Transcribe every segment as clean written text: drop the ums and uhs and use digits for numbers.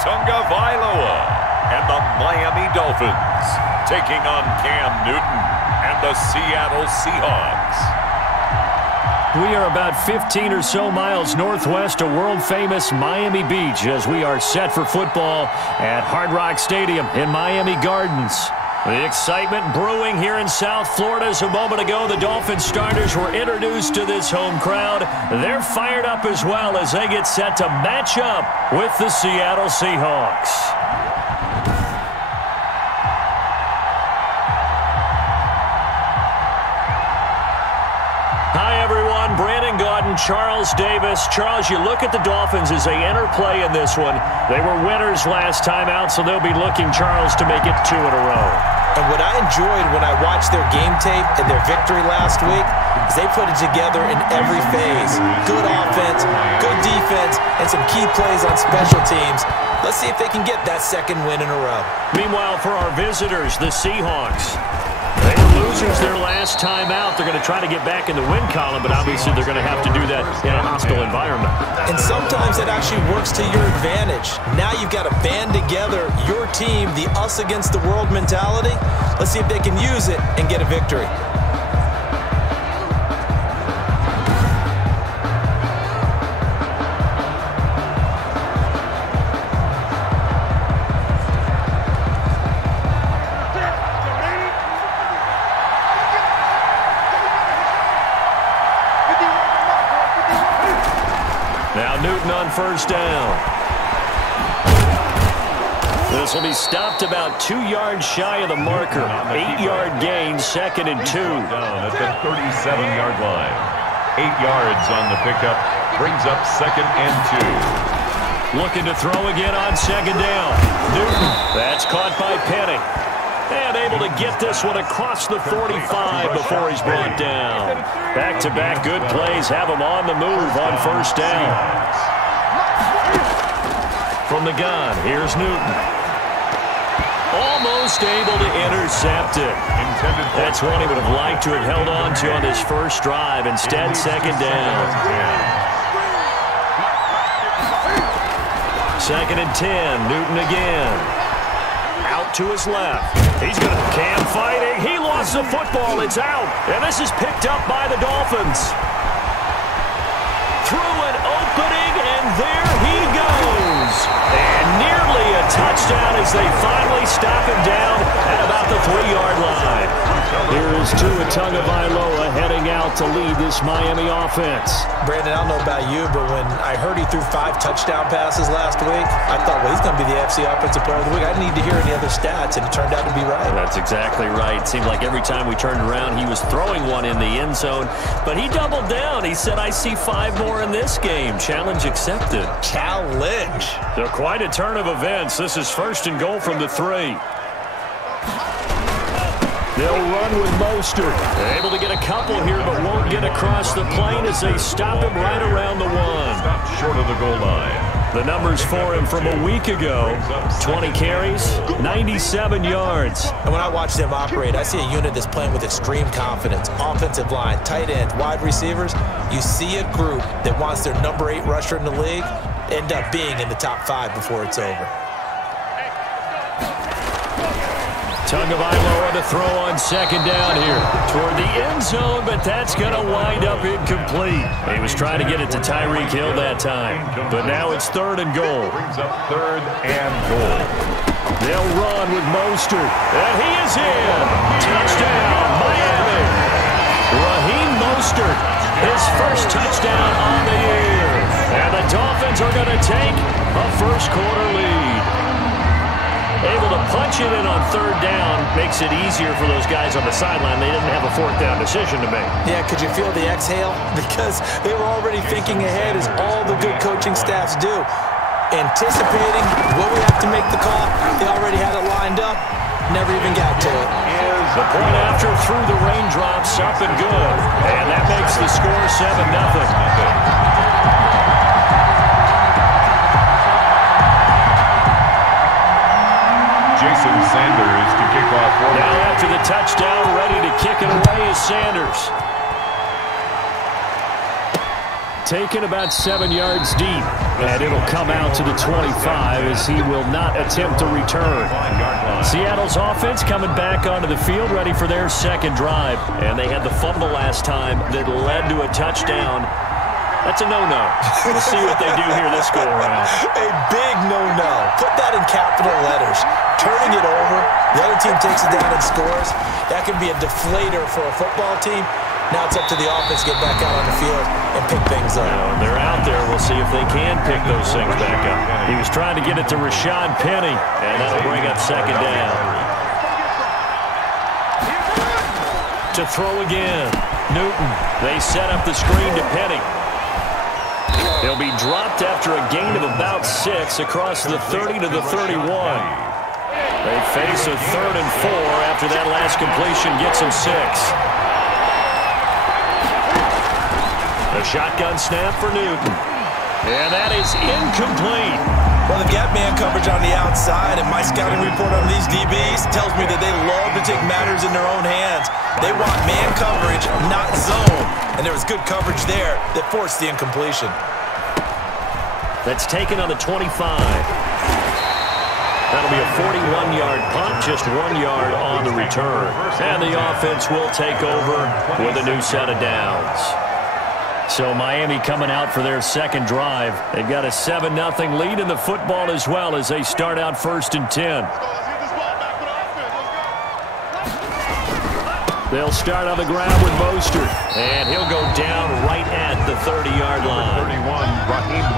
Tagovailoa and the Miami Dolphins taking on Cam Newton and the Seattle Seahawks. We are about 15 or so miles northwest of world-famous Miami Beach as we are set for football at Hard Rock Stadium in Miami Gardens. The excitement brewing here in South Florida as a moment ago the Dolphins starters were introduced to this home crowd. They're fired up as well as they get set to match up with the Seattle Seahawks. Charles Davis. Charles, you look at the Dolphins as they enter play in this one. They were winners last time out, so they'll be looking, Charles, to make it 2 in a row. And what I enjoyed when I watched their game tape and their victory last week is they put it together in every phase. Good offense, good defense, and some key plays on special teams. Let's see if they can get that second win in a row. Meanwhile, for our visitors, the Seahawks. They were losers their last time out. They're going to try to get back in the win column, but obviously they're going to have to do that in a hostile environment. And sometimes that actually works to your advantage. Now you've got to band together your team, the us against the world mentality. Let's see if they can use it and get a victory. On first down. This will be stopped about 2 yards shy of the marker. 8-yard gain, 2nd and 2. Down at the 37-yard line. 8 yards on the pickup. Brings up 2nd and 2. Looking to throw again on 2nd down. Newton. That's caught by Penny. And able to get this one across the 45 before he's brought down. Back-to-back good plays have him on the move on first down. From the gun, here's Newton. Almost able to intercept it. That's one he would have liked to have held on to on his first drive. Instead, 2nd down. 2nd and 10. Newton again. Out to his left. He's going to Cam fighting. He lost the football. It's out. And this is picked up by the Dolphins. Through an opening, and there he goes. And nearly a touchdown as they finally stop him down at about the 3-yard line. Here is Tua Tagovailoa heading out to lead this Miami offense. Brandon, I don't know about you, but when I heard he threw 5 touchdown passes last week, I thought, well, he's going to be the AFC Offensive Player of the Week. I didn't need to hear any other stats, and it turned out to be right. That's exactly right. It seemed like every time we turned around, he was throwing one in the end zone, but he doubled down. He said, I see 5 more in this game. Challenge accepted. Challenge. So quite a turn of events. This is 1st and goal from the 3. They'll run with Mostert. Able to get a couple here, but won't get across the plane as they stop him right around the 1. Stopped short of the goal line. The numbers for him from a week ago. 20 carries, 97 yards. And when I watch them operate, I see a unit that's playing with extreme confidence. Offensive line, tight ends, wide receivers. You see a group that wants their number 8 rusher in the league end up being in the top 5 before it's over. Tagovailoa to throw on 2nd down here toward the end zone, but that's going to wind up incomplete. He was trying to get it to Tyreek Hill that time, but now it's 3rd and goal. Brings up 3rd and goal. They'll run with Mostert, and he is in. Touchdown, Miami. Raheem Mostert, his first touchdown on the year. And the Dolphins are going to take a first-quarter lead. Able to punch it in on 3rd down makes it easier for those guys on the sideline. They didn't have a 4th down decision to make. Yeah, could you feel the exhale? Because they were already thinking ahead, as all the good coaching staffs do. Anticipating, will we have to make the call? They already had it lined up. Never even got to it. The point after through the raindrops, up and good. And that makes the score 7-0. Sanders to kick off. Now after the touchdown, ready to kick it away is Sanders. taken about 7 yards deep. And it'll come out to the 25 as he will not attempt to return. Seattle's offense coming back onto the field, ready for their second drive. And they had the fumble last time that led to a touchdown. That's a no-no. We'll see what they do here this go-around. A big no-no. Put that in capital letters. Turning it over, the other team takes it down and scores. That can be a deflator for a football team. Now it's up to the offense to get back out on the field and pick things up. Well, they're out there. We'll see if they can pick those things back up. He was trying to get it to Rashad Penny, and that'll bring up second down. To throw again. Newton. They set up the screen to Penny. He'll be dropped after a gain of about 6 across the 30 to the 31. They face a 3rd and 4 after that last completion gets him 6. A shotgun snap for Newton. And that is incomplete. Well, they've got man coverage on the outside, and my scouting report on these DBs tells me that they love to take matters in their own hands. They want man coverage, not zone. And there was good coverage there that forced the incompletion. That's taken on the 25. That'll be a 41-yard punt, just 1 yard on the return. And the offense will take over with a new set of downs. So Miami coming out for their second drive. They've got a 7-0 lead in the football as well as they start out 1st and 10. They'll start on the ground with Mostert. And he'll go down right at the 30-yard line.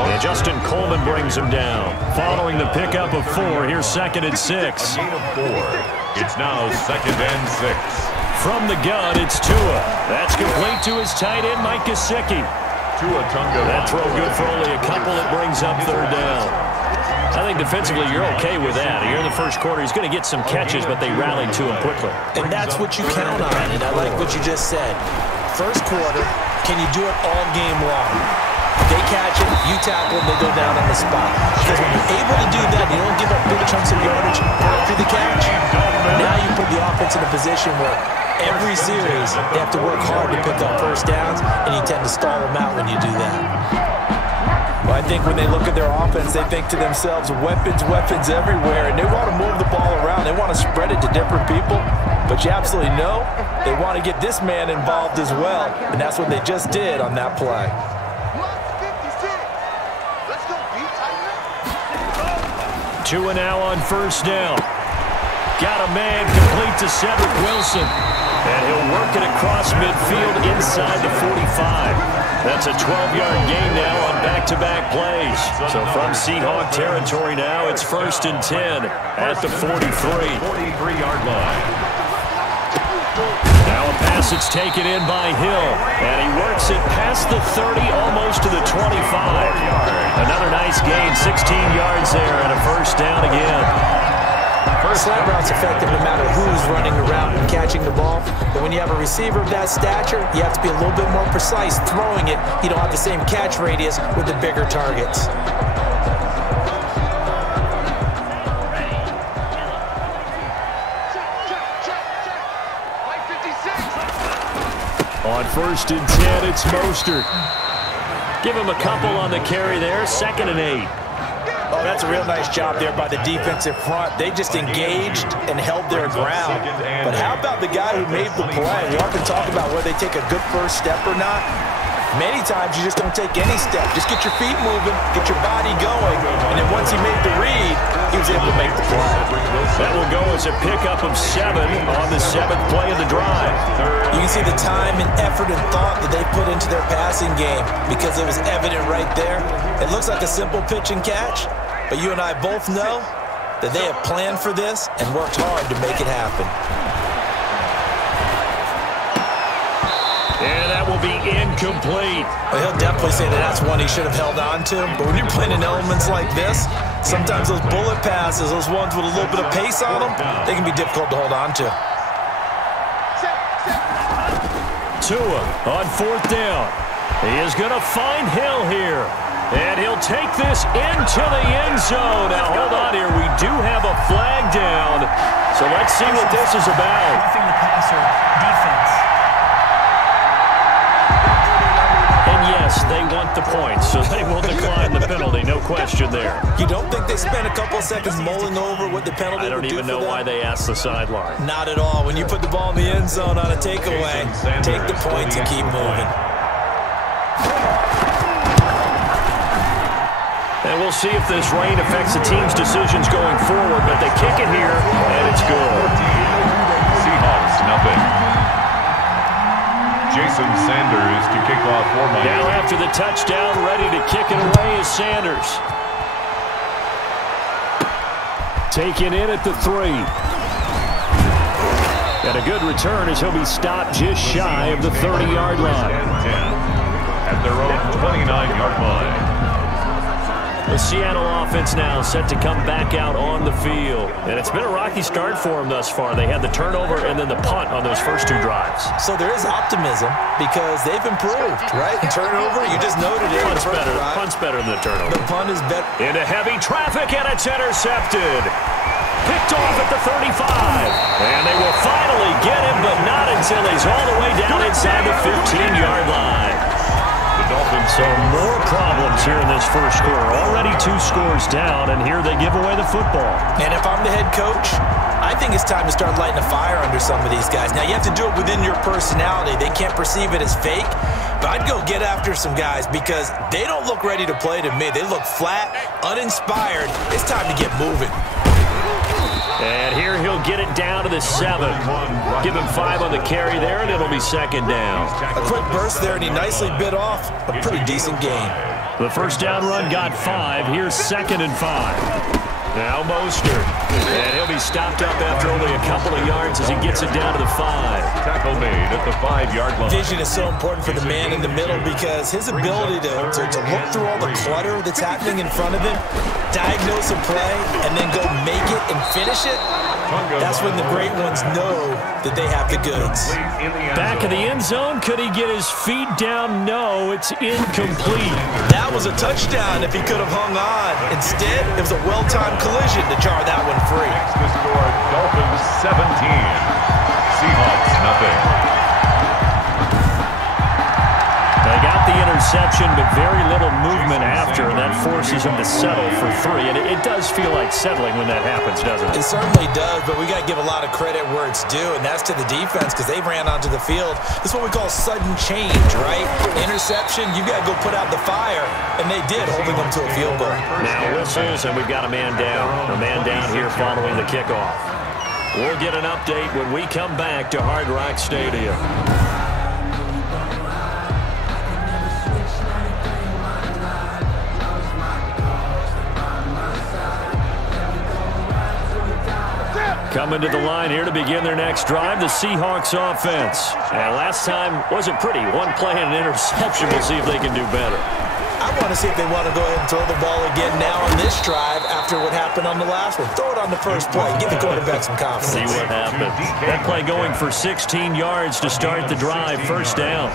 And Justin Coleman brings him down. Following the pickup of 4, here's 2nd and 6. Gain of 4. It's now 2nd and 6. From the gun, it's Tua. That's complete to his tight end, Mike Gesicki. That throw good for only a couple. It brings up 3rd down. I think defensively you're okay with that. Here in the first quarter, he's going to get some catches, but they rallied to him quickly. And that's what you count on, and I like what you just said. First quarter, can you do it all game long? They catch it, you tackle them, they go down on the spot. Because when you're able to do that, you don't give up big chunks of yardage after the catch. Now you put the offense in a position where every series they have to work hard to pick up first downs, and you tend to stall them out when you do that. Well, I think when they look at their offense, they think to themselves, weapons, weapons everywhere, and they want to move the ball around. They want to spread it to different people, but you absolutely know they want to get this man involved as well, and that's what they just did on that play. Tua now on 1st down. Got a man complete to Cedric Wilson. And he'll work it across midfield inside the 45. That's a 12-yard gain now on back-to-back plays. So from Seahawk territory now, it's 1st and 10 at the 43. 43-yard line. Now a pass that's taken in by Hill. And he works it past the 30, almost to the 25. Another nice gain, 16 yards there, and a 1st down again. Slant route's effective no matter who's running around and catching the ball. But when you have a receiver of that stature, you have to be a little bit more precise throwing it. You don't have the same catch radius with the bigger targets. On 1st and 10, it's Mostert. Give him a couple on the carry there, 2nd and 8. Oh, that's a real nice job there by the defensive front. They just engaged and held their ground. But how about the guy who made the play? We often talk about whether they take a good first step or not. Many times you just don't take any step. Just get your feet moving, get your body going, and then once he made the read, he was able to make the play. That will go as a pickup of 7 on the 7th play of the drive. You can see the time and effort and thought that they put into their passing game because it was evident right there. It looks like a simple pitch and catch, but you and I both know that they have planned for this and worked hard to make it happen. And that will be incomplete. Well, he'll definitely say that that's one he should have held on to. But when you're playing in elements like this, sometimes those bullet passes, those ones with a little bit of pace on them, they can be difficult to hold on to. Tua on 4th down. He is going to find Hill here. And he'll take this into the end zone. Now, hold on here. We do have a flag down. So let's see what this is about. Roughing the passer defense. And yes, they want the points, so they will decline the penalty. No question there. You don't think they spent a couple of seconds mulling over what the penalty I don't would do even for know them? why they asked the sideline. Not at all. When you put the ball in the end zone on a takeaway, take the points and keep moving. And we'll see if this rain affects the team's decisions going forward, but they kick it here, and it's good. Seahawks, nothing. Jason Sanders to kick off for Miami. Now after the touchdown, ready to kick it away is Sanders. Taken in at the 3. And a good return as he'll be stopped just shy of the 30-yard line. At their own 29-yard line. The Seattle offense now set to come back out on the field. And it's been a rocky start for them thus far. They had the turnover and then the punt on those first 2 drives. So there is optimism because they've improved, right? Turnover, you just noted it. Punt's better than the turnover. The punt is better. Into heavy traffic, and it's intercepted. Picked off at the 35. And they will finally get him, but not until he's all the way down inside the 15-yard line. So more problems here in this first quarter. Already 2 scores down, and here they give away the football. And if I'm the head coach, I think it's time to start lighting a fire under some of these guys. Now, you have to do it within your personality. They can't perceive it as fake. But I'd go get after some guys because they don't look ready to play to me. They look flat, uninspired. It's time to get moving. And here he'll get it down to the 7. Give him 5 on the carry there, and it'll be second down. A quick burst there, and he nicely bit off a pretty decent gain. The first down run got 5. Here's 2nd and 5. Now Mostert. And he'll be stopped up after only a couple of yards as he gets it down to the 5. Tackle made at the 5-yard line. Vision is so important for the man in the middle because his ability to look through all the clutter that's happening in front of him, diagnose a play, and then go make it and finish it, that's when the great ones know that they have the goods. Back in the end zone, could he get his feet down? No, it's incomplete. That was a touchdown if he could have hung on. Instead, it was a well-timed collision to jar that one free. Next to score, Dolphins 17. Seahawks nothing. They got the interception, but very little movement after, and that forces him to settle for 3. And it does feel like settling when that happens, doesn't it? It certainly does, but we got to give a lot of credit where it's due, and that's to the defense because they ran onto the field. This is what we call sudden change, right? Interception, you got to go put out the fire, and they did, holding them to a field goal. Now whistles, and we've got a man down. A man down here following the kickoff. We'll get an update when we come back to Hard Rock Stadium. Coming to the line here to begin their next drive, the Seahawks offense. And last time wasn't pretty. 1 play and an interception. We'll see if they can do better. I want to see if they want to go ahead and throw the ball again now on this drive after what happened on the last one. Throw it on the first play. Give the quarterback some confidence. See what happens. That play going for 16 yards to start the drive. First down.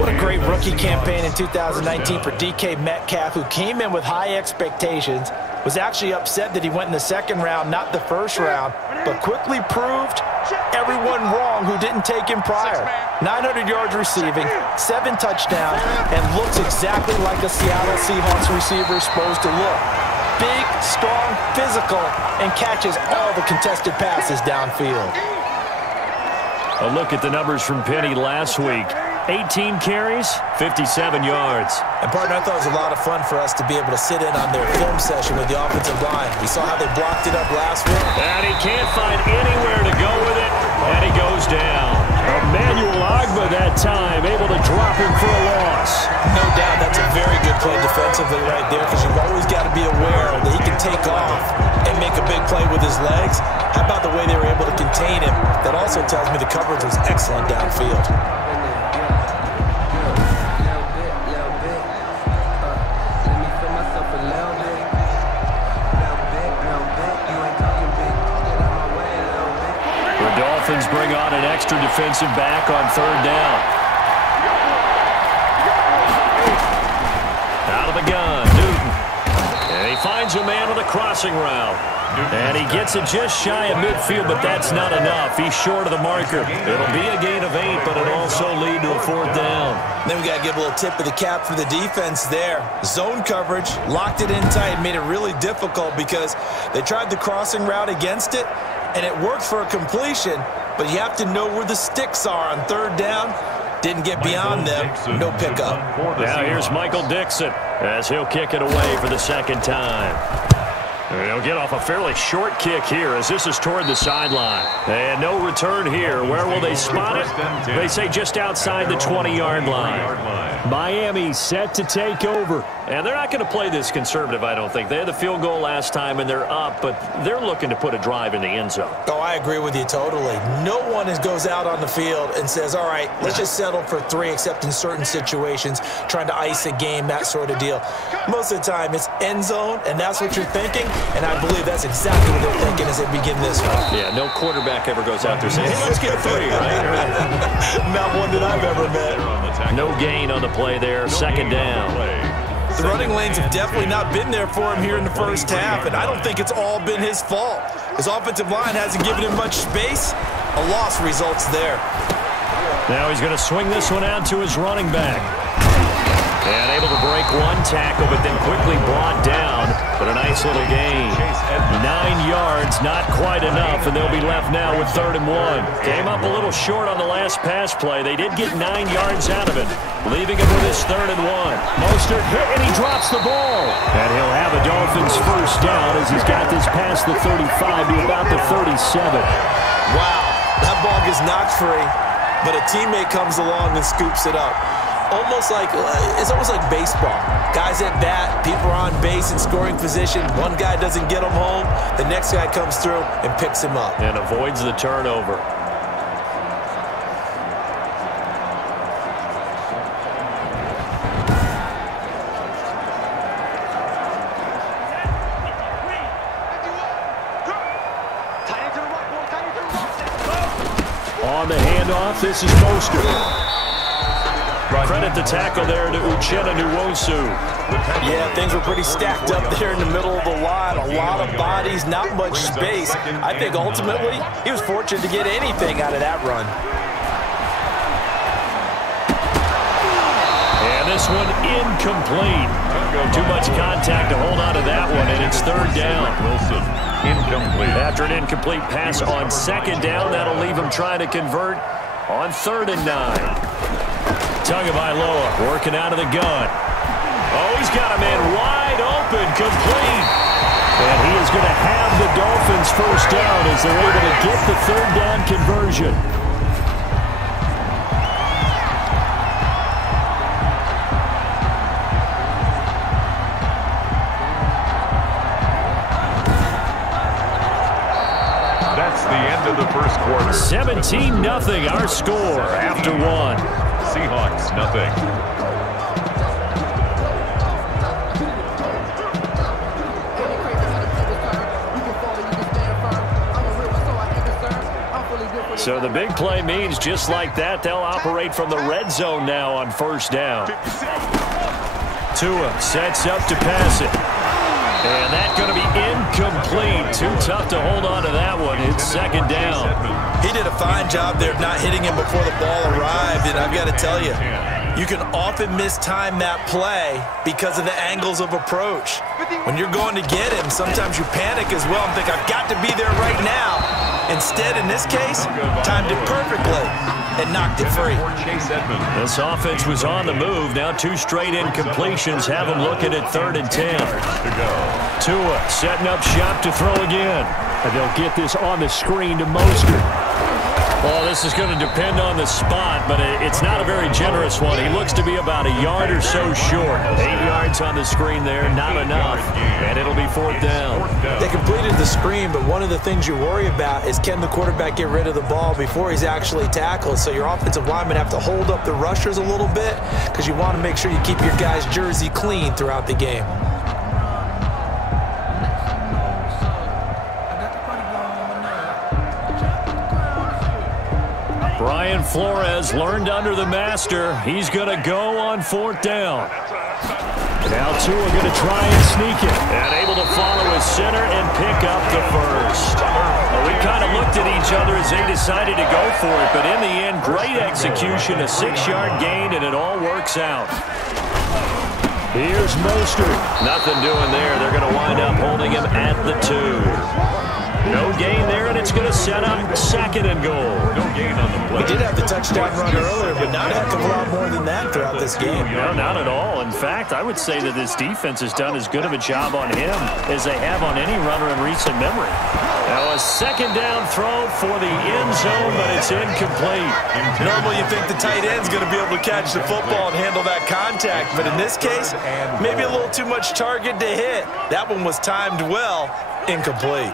What a great rookie campaign in 2019 for DK Metcalf, who came in with high expectations, was actually upset that he went in the 2nd round, not the 1st round, but quickly proved everyone wrong who didn't take him prior. 900 yards receiving, 7 touchdowns, and looks exactly like a Seattle Seahawks receiver is supposed to look. Big, strong, physical, and catches all the contested passes downfield. A look at the numbers from Penny last week. 18 carries, 57 yards. And, partner, I thought it was a lot of fun for us to be able to sit in on their film session with the offensive line. We saw how they blocked it up last week. And he can't find anywhere to go with it, and he goes down. Emmanuel Ogbah that time, able to drop him for a loss. No doubt that's a very good play defensively right there because you've always got to be aware that he can take off and make a big play with his legs. How about the way they were able to contain him? That also tells me the coverage was excellent downfield. Dolphins bring on an extra defensive back on 3rd down. Out of the gun, Newton. And he finds a man on the crossing route. And he gets it just shy of midfield, but that's not enough. He's short of the marker. It'll be a gain of 8, but it'll also lead to a 4th down. Then we got to give a little tip of the cap for the defense there. Zone coverage, locked it in tight, made it really difficult because they tried the crossing route against it, and it worked for a completion, but you have to know where the sticks are on 3rd down. Didn't get beyond them, no pickup. Now here's Michael Dixon as he'll kick it away for the 2nd time. He'll get off a fairly short kick here as this is toward the sideline. And no return here. Where will they spot it? They say just outside the 20-yard line. Miami set to take over. And they're not going to play this conservative, I don't think. They had the field goal last time, and they're up, but they're looking to put a drive in the end zone. Oh, I agree with you totally. No one goes out on the field and says, all right, let's just settle for 3, except in certain situations, trying to ice a game, that sort of deal. Most of the time, it's end zone, and that's what you're thinking, and I believe that's exactly what they're thinking as they begin this one. Yeah, no quarterback ever goes out there saying, hey, let's get 3, right? Not one that I've ever met. No gain on the play there, 2nd down. The running lanes have definitely not been there for him here in the first half, and I don't think it's all been his fault. His offensive line hasn't given him much space. A loss results there. Now he's going to swing this one out to his running back. And able to break 1 tackle, but then quickly brought down. But a nice little gain. 9 yards, not quite enough, and they'll be left now with 3rd and 1. Came up a little short on the last pass play. They did get 9 yards out of it, leaving him with his 3rd and 1. Mostert hit, and he drops the ball. And he'll have a Dolphins 1st down as he's got this past the 35 to about the 37. Wow, that ball gets knocked free, but a teammate comes along and scoops it up. It's almost like baseball. Guys at bat, people are on base in scoring position. One guy doesn't get him home. The next guy comes through and picks him up. And avoids the turnover. On the handoff, this is Mostert. Credit the tackle there to Uchenna Nwosu. Yeah, things were pretty stacked up there in the middle of the line. A lot of bodies, not much space. I think ultimately he was fortunate to get anything out of that run. And this one incomplete. Too much contact to hold on to that one, and it's 3rd down. Wilson, incomplete. After an incomplete pass on 2nd down, that'll leave him trying to convert on 3rd and 9. Tagovailoa working out of the gun. Oh, he's got a man wide open, complete. And he is going to have the Dolphins 1st down as they're able to get the 3rd down conversion. That's the end of the 1st quarter. 17-0 our score after 1. Seahawks, nothing. So the big play means just like that, they'll operate from the red zone now on 1st down. Tua sets up to pass it. And that's going to be incomplete. Too tough to hold on to that one. It's 2nd down. He did a fine job there of not hitting him before the ball arrived, and I've got to tell you, you can often mistime that play because of the angles of approach. When you're going to get him, sometimes you panic as well and think, I've got to be there right now. Instead, in this case, timed it perfectly and knocked it free. This offense was on the move. Now 2 straight incompletions have them looking at 3rd and 10. Tua setting up shop to throw again. And they'll get this on the screen to Mostert. Well, this is going to depend on the spot, but it's not a very generous one. He looks to be about a yard or so short. 8 yards on the screen there, not enough. And it'll be 4th down. They completed the screen, but one of the things you worry about is can the quarterback get rid of the ball before he's actually tackled? So your offensive linemen have to hold up the rushers a little bit because you want to make sure you keep your guy's jersey clean throughout the game. Brian Flores learned under the master. He's going to go on 4th down. Now Tua going to try and sneak it. And able to follow his center and pick up the first. Well, we kind of looked at each other as they decided to go for it. But in the end, great execution, a 6-yard gain, and it all works out. Here's Mostert. Nothing doing there. They're going to wind up holding him at the 2. No gain there, and it's going to set up 2nd and goal. No gain on the play. We did have the touchdown run earlier, but not a heck of a lot more than that throughout this game. No, not at all. In fact, I would say that this defense has done as good of a job on him as they have on any runner in recent memory. Now a 2nd down throw for the end zone, but it's incomplete. Normally you think the tight end's going to be able to catch the football and handle that contact, but in this case, maybe a little too much target to hit. That one was timed well, incomplete.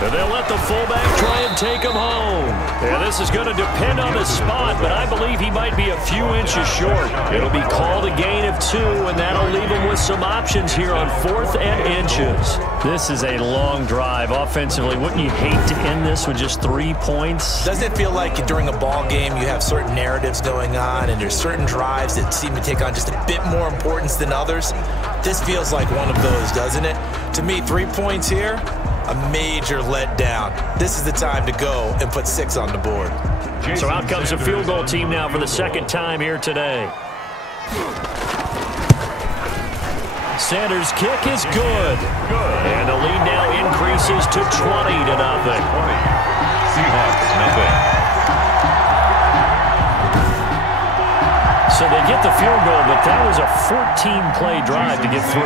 So they'll let the fullback try and take him home. Yeah, this is going to depend on the spot, but I believe he might be a few inches short. It'll be called a gain of 2, and that'll leave him with some options here on 4th and inches. This is a long drive offensively. Wouldn't you hate to end this with just 3 points? Doesn't it feel like during a ball game you have certain narratives going on and there's certain drives that seem to take on just a bit more importance than others? This feels like one of those, doesn't it? To me, 3 points here, a major letdown. This is the time to go and put 6 on the board. So out comes a field goal team now for the 2nd time here today. Sanders' kick is good. And the lead now increases to 20-0. Seahawks, nothing. So they get the field goal, but that was a 14-play drive to get 3.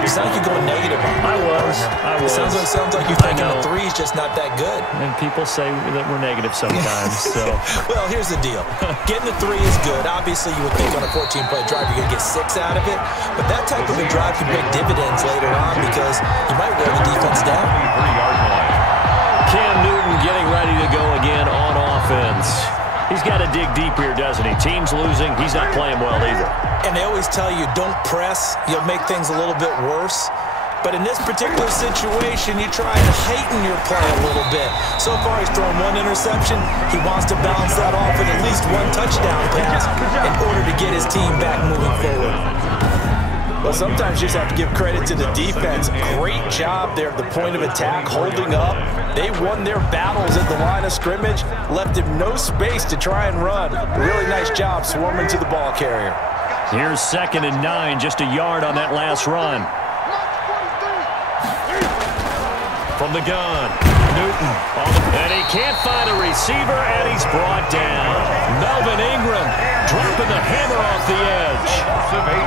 It sounds like you're going negative on I was. It sounds like you're thinking the 3 is just not that good. And people say that we're negative sometimes. So, well, here's the deal. Getting the 3 is good. Obviously, you would think on a 14-play drive you're going to get 6 out of it. But that type of a drive can pay dividends later on because you might wear the defense down. Cam Newton getting ready to go again on offense. He's got to dig deep here, doesn't he? Team's losing. He's not playing well either. And they always tell you, don't press. You'll make things a little bit worse. But in this particular situation, you try and heighten your play a little bit. So far, he's thrown 1 interception. He wants to balance that off with at least 1 touchdown pass in order to get his team back moving forward. Well, sometimes you just have to give credit to the defense. Great job there at the point of attack, holding up. They won their battles at the line of scrimmage, left him no space to try and run. Really nice job swarming to the ball carrier. Here's 2nd and 9, just a yard on that last run. From the gun, Newton. And he can't find a receiver, and he's brought down. Melvin Ingram dropping the hammer off the edge.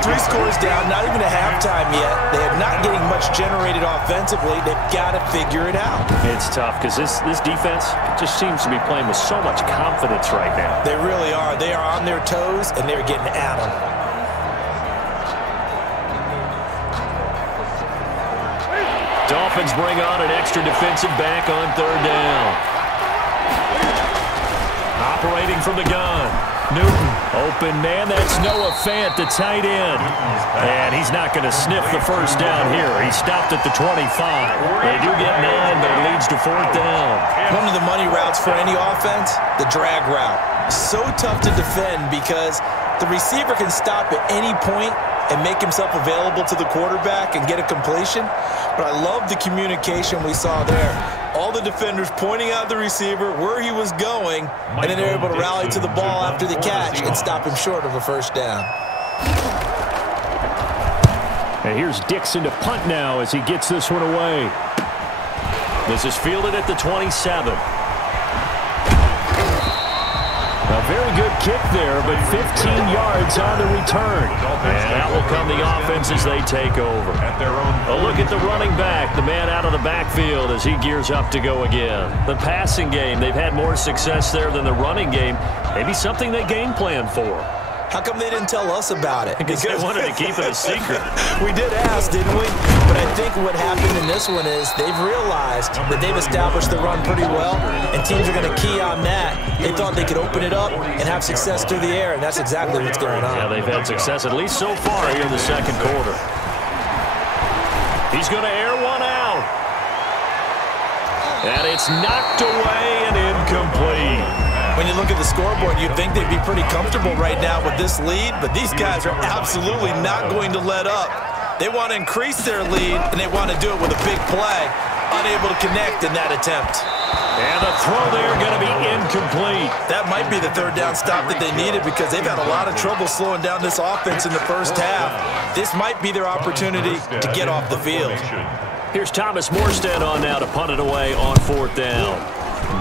3 scores down, not even a halftime yet. They are not getting much generated offensively. They've got to figure it out. It's tough because this defense just seems to be playing with so much confidence right now. They really are. They are on their toes, and they're getting at them. Dolphins bring on an extra defensive back on 3rd down. Operating from the gun. Newton, open man, that's Noah Fant, the tight end. And he's not going to sniff the first down here. He stopped at the 25. They do get 9, but it leads to 4th down. One of the money routes for any offense, the drag route. So tough to defend because the receiver can stop at any point and make himself available to the quarterback and get a completion. But I love the communication we saw there. All the defenders pointing out the receiver, where he was going, and then they're able to rally to the ball after the catch and stop him short of a first down. And here's Dixon to punt now as he gets this one away. This is fielded at the 27. A very good kick there, but 15 yards on the return. And out will come the offense as they take over. A look at the running back, the man out of the backfield as he gears up to go again. The passing game, they've had more success there than the running game. Maybe something they game plan for. How come they didn't tell us about it? Because they wanted to keep it a secret. We did ask, didn't we? But I think what happened in this one is they've realized that they've established the run pretty well, and teams are going to key on that. They thought they could open it up and have success through the air, and that's exactly what's going on. Yeah, they've had success, at least so far here in the 2nd quarter. He's going to air one out. And it's knocked away and incomplete. When you look at the scoreboard, you'd think they'd be pretty comfortable right now with this lead, but these guys are absolutely not going to let up. They want to increase their lead, and they want to do it with a big play. Unable to connect in that attempt. And the throw there going to be incomplete. That might be the third down stop that they needed because they've had a lot of trouble slowing down this offense in the first half. This might be their opportunity to get off the field. Here's Thomas Morstead on now to punt it away on 4th down.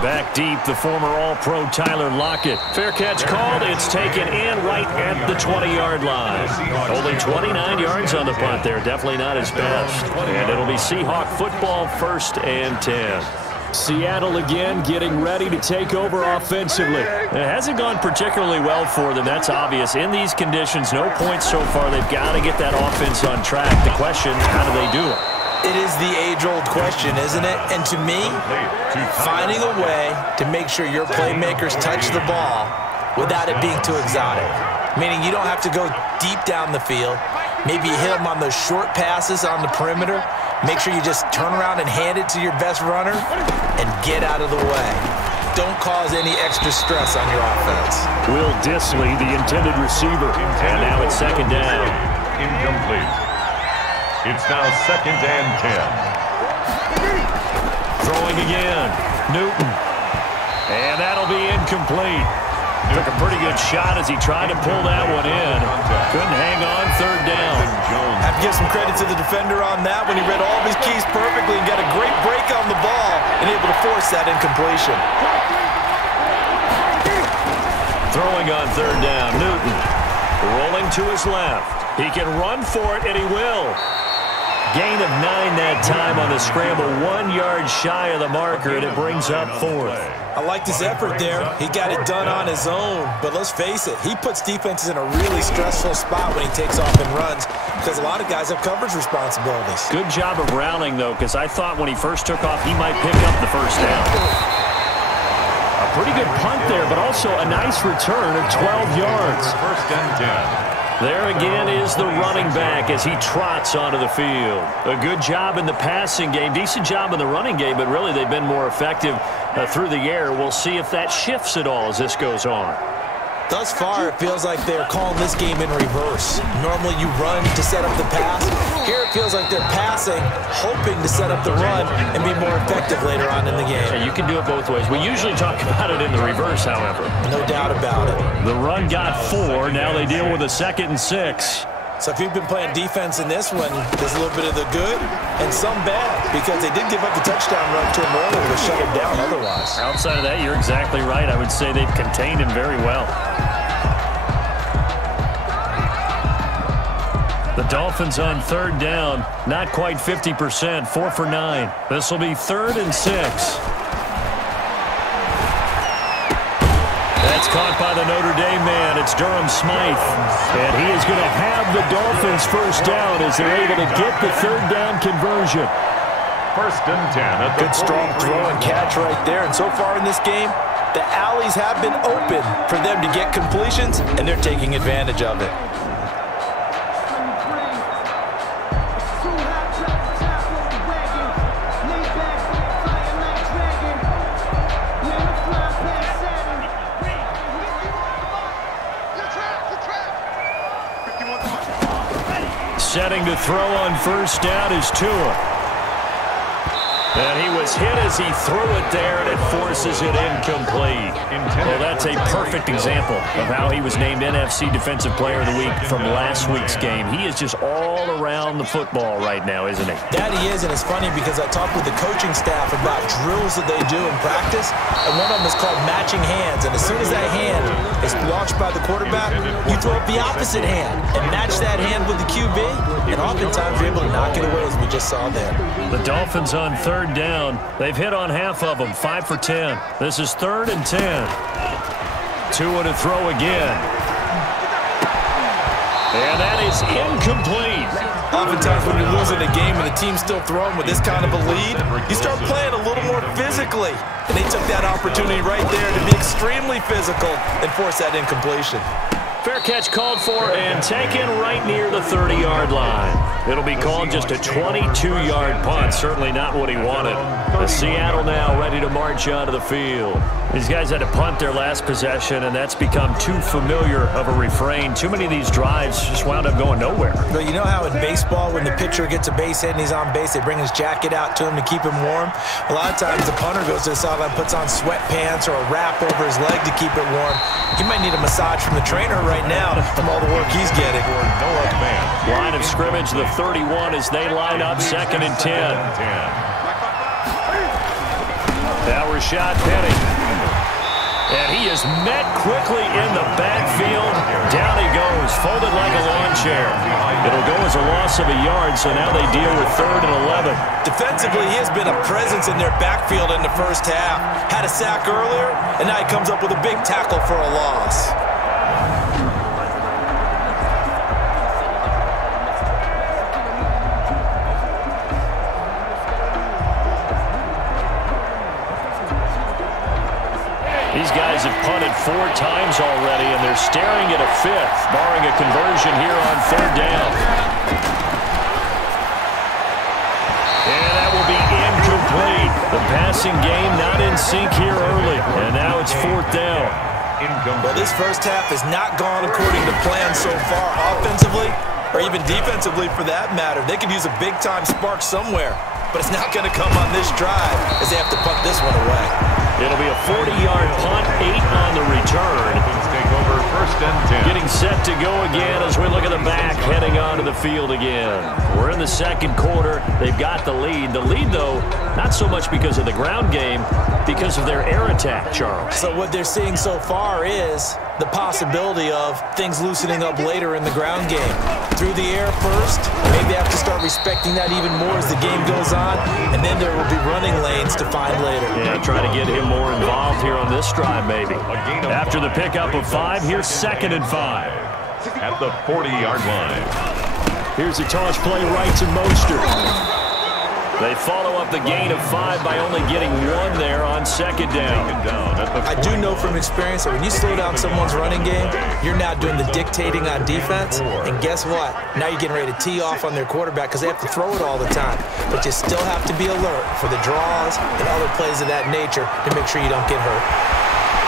Back deep, the former All-Pro Tyler Lockett. Fair catch called. It's taken in right at the 20-yard line. Only 29 yards on the punt there. Definitely not his best. And it'll be Seahawk football, 1st and 10. Seattle again getting ready to take over offensively. It hasn't gone particularly well for them. That's obvious. In these conditions, no points so far. They've got to get that offense on track. The question, how do they do it? It is the age-old question, isn't it? And to me, finding a way to make sure your playmakers touch the ball without it being too exotic. Meaning you don't have to go deep down the field. Maybe you hit them on those short passes on the perimeter. Make sure you just turn around and hand it to your best runner and get out of the way. Don't cause any extra stress on your offense. Will Dissly, the intended receiver. And now it's 2nd down. Incomplete. It's now 2nd and 10. Throwing again. Newton. And that'll be incomplete. Took a pretty good shot as he tried to pull that one in. Couldn't hang on, 3rd down. I have to give some credit to the defender on that when he read all of his keys perfectly and got a great break on the ball and able to force that incompletion. Throwing on 3rd down, Newton. Rolling to his left. He can run for it, and he will. Gain of 9 that time on the scramble. 1 yard shy of the marker, and it brings up 4th. I liked his effort there. He got it done on his own. But let's face it, he puts defenses in a really stressful spot when he takes off and runs because a lot of guys have coverage responsibilities. Good job of rounding, though, because I thought when he first took off, he might pick up the 1st down. A pretty good punt there, but also a nice return of 12 yards. 1st and 10. There again is the running back as he trots onto the field. A good job in the passing game, decent job in the running game, but really they've been more effective through the air. We'll see if that shifts at all as this goes on. Thus far, it feels like they're calling this game in reverse. Normally you run to set up the pass. Here it feels like they're passing, hoping to set up the run and be more effective later on in the game. Yeah, you can do it both ways. We usually talk about it in the reverse, however. No doubt about it. The run got 4. Now they deal with a 2nd and 6. So if you've been playing defense in this one, there's a little bit of the good and some bad because they did give up the touchdown run to him earlier to shut him down otherwise. Outside of that, you're exactly right. I would say they've contained him very well. The Dolphins on 3rd down, not quite 50%, 4 for 9. This will be 3rd and 6. That's caught by the Notre Dame man. It's Durham Smythe. And he is going to have the Dolphins 1st down as they're able to get the 3rd down conversion. 1st and 10. Good strong throw and catch right there. And so far in this game, the alleys have been open for them to get completions, and they're taking advantage of it. Setting to throw on 1st down is Tua. And he was hit as he threw it there, and it forces it incomplete. Well, that's a perfect example of how he was named NFC Defensive Player of the Week from last week's game. He is just all around the football right now, isn't he? That he is, and it's funny because I talked with the coaching staff about drills that they do in practice, and one of them is called matching hands. And as soon as that hand is launched by the quarterback, you throw up the opposite hand and match that hand with the QB, and oftentimes you're able to knock it away, as we just saw there. The Dolphins on 3rd down. They've hit on half of them, 5 for 10. This is 3rd and 10. Tua to throw again. And that is incomplete. Oftentimes when you're losing a game and the team's still throwing with this kind of a lead, you start playing a little more physically. And they took that opportunity right there to be extremely physical and force that incompletion. Fair catch called for and taken right near the 30-yard line. It'll be called just a 22-yard punt. Certainly not what he wanted. The Seattle now ready to march onto the field. These guys had to punt their last possession, and that's become too familiar of a refrain. Too many of these drives just wound up going nowhere. But you know how in baseball, when the pitcher gets a base hit and he's on base, they bring his jacket out to him to keep him warm? A lot of times the punter goes to the sideline, puts on sweatpants or a wrap over his leg to keep it warm. He might need a massage from the trainer right now from all the work he's getting. Line of scrimmage, the 31 as they line up 2nd and 10. Now Rashad Penny. And he is met quickly in the backfield. Down he goes, folded like a lawn chair. It'll go as a loss of a yard, so now they deal with 3rd and 11. Defensively, he has been a presence in their backfield in the first half. Had a sack earlier, and now he comes up with a big tackle for a loss. These guys have punted 4 times already, and they're staring at a 5th, barring a conversion here on 3rd down. And that will be incomplete. The passing game not in sync here early, and now it's 4th down. Well, this first half has not gone according to plan so far offensively, or even defensively for that matter. They could use a big-time spark somewhere, but it's not going to come on this drive as they have to punt this one away. It'll be a 40-yard punt, 8 on the return. Take over 1st and 10. Getting set to go again as we look at the back, heading onto the field again. We're in the 2nd quarter. They've got the lead. The lead, though, not so much because of the ground game, because of their air attack, Charles. So what they're seeing so far is the possibility of things loosening up later in the ground game. Through the air first, maybe they have to start respecting that even more as the game goes on, and then there will be running lanes to find later. Yeah, try to get him more involved here on this drive, maybe. After the pickup of 5, here's 2nd and 5. At the 40-yard line. Here's a toss play right to Mostert. They follow up the gain of 5 by only getting 1 there on 2nd down. I do know from experience that when you slow down someone's running game, you're now doing the dictating on defense. And guess what? Now you're getting ready to tee off on their quarterback because they have to throw it all the time. But you still have to be alert for the draws and other plays of that nature to make sure you don't get hurt.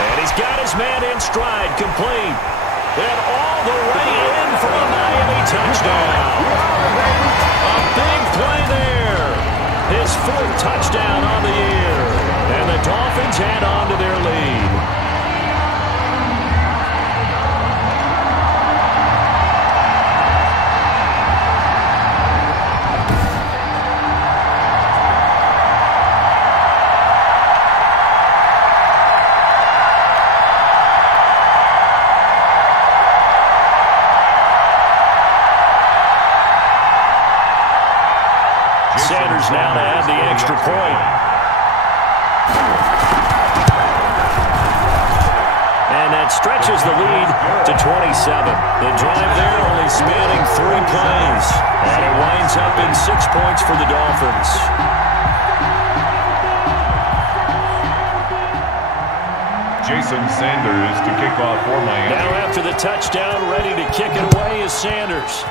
And he's got his man in stride, complete. And all the way in for a Miami touchdown. A big play there. His 4th touchdown on the year. And the Dolphins head on to their lead. Sanders now to add the extra point. And that stretches the lead to 27. The drive there only spanning 3 plays. And it winds up in 6 points for the Dolphins. Jason Sanders to kick off for Miami. Now after the touchdown, ready to kick it away is Sanders.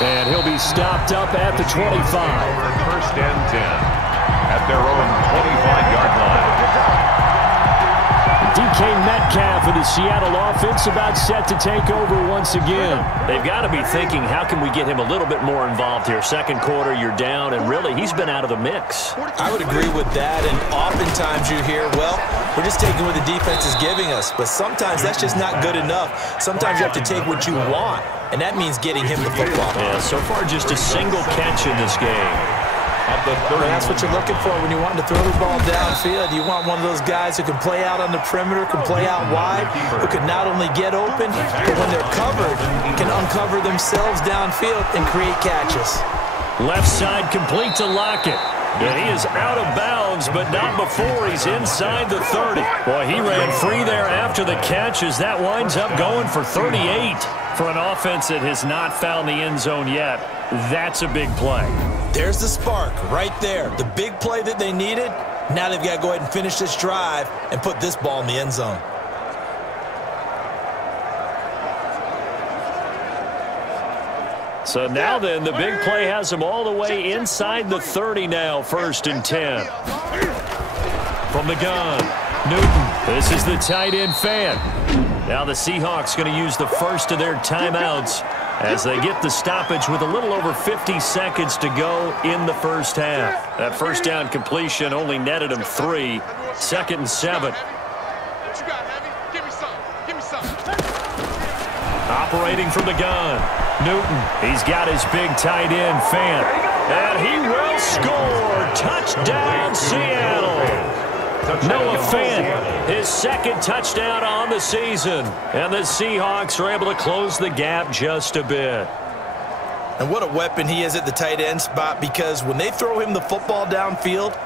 And he'll be stopped up at the 25. 1st and 10 at their own 25-yard line. DK Metcalf of the Seattle offense about set to take over once again. They've got to be thinking, how can we get him a little bit more involved here? 2nd quarter, you're down, and really, he's been out of the mix. I would agree with that, and oftentimes you hear, well, we're just taking what the defense is giving us. But sometimes that's just not good enough. Sometimes you have to take what you want, and that means getting him the football. Yeah, so far just a single catch in this game. And that's what you're looking for when you're wanting to throw the ball downfield. You want one of those guys who can play out on the perimeter, can play out wide, who can not only get open, but when they're covered, can uncover themselves downfield and create catches. Left side complete to Lockett. And he is out of bounds, but not before he's inside the 30. Boy, he ran free there after the catch as that winds up going for 38. For an offense that has not found the end zone yet, that's a big play. There's the spark right there. The big play that they needed, Now they've got to go ahead and finish this drive and put this ball in the end zone. So now then, the big play has them all the way inside the 30 now, 1st and 10. From the gun, Newton. This is the tight end fan. Now the Seahawks going to use the first of their timeouts as they get the stoppage with a little over 50 seconds to go in the first half. That first down completion only netted them 3. 2nd and 7. Operating from the gun, Newton. He's got his big tight end fan. And he will score. Touchdown, Seattle. Noah Fant, his 2nd touchdown on the season. And the Seahawks are able to close the gap just a bit. And what a weapon he is at the tight end spot, because when they throw him the football downfield,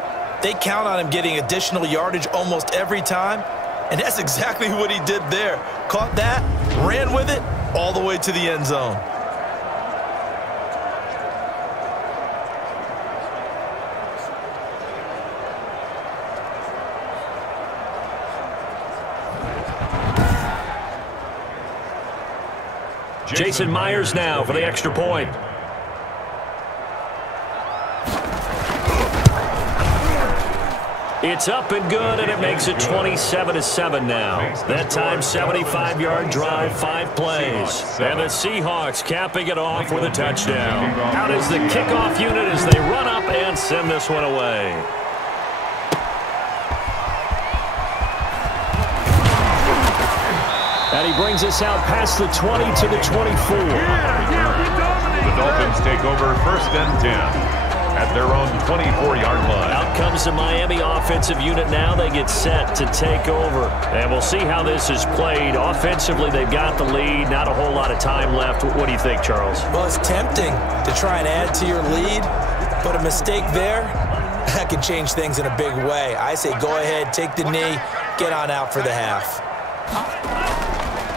they count on him getting additional yardage almost every time. And that's exactly what he did there. Caught that, ran with it, all the way to the end zone. Jason Myers now for the extra point. It's up and good, and it makes it 27-7 now. That time, 75-yard drive, 5 plays. And the Seahawks capping it off with a touchdown. Out is the kickoff unit as they run up and send this one away. And he brings us out past the 20 to the 24. The Dolphins take over 1st and 10. At their own 24-yard line. Out comes the Miami offensive unit now. They get set to take over. And we'll see how this is played. Offensively, they've got the lead. Not a whole lot of time left. What do you think, Charles? Well, it's tempting to try and add to your lead, but a mistake there, that can change things in a big way. I say go ahead, take the knee, get on out for the half.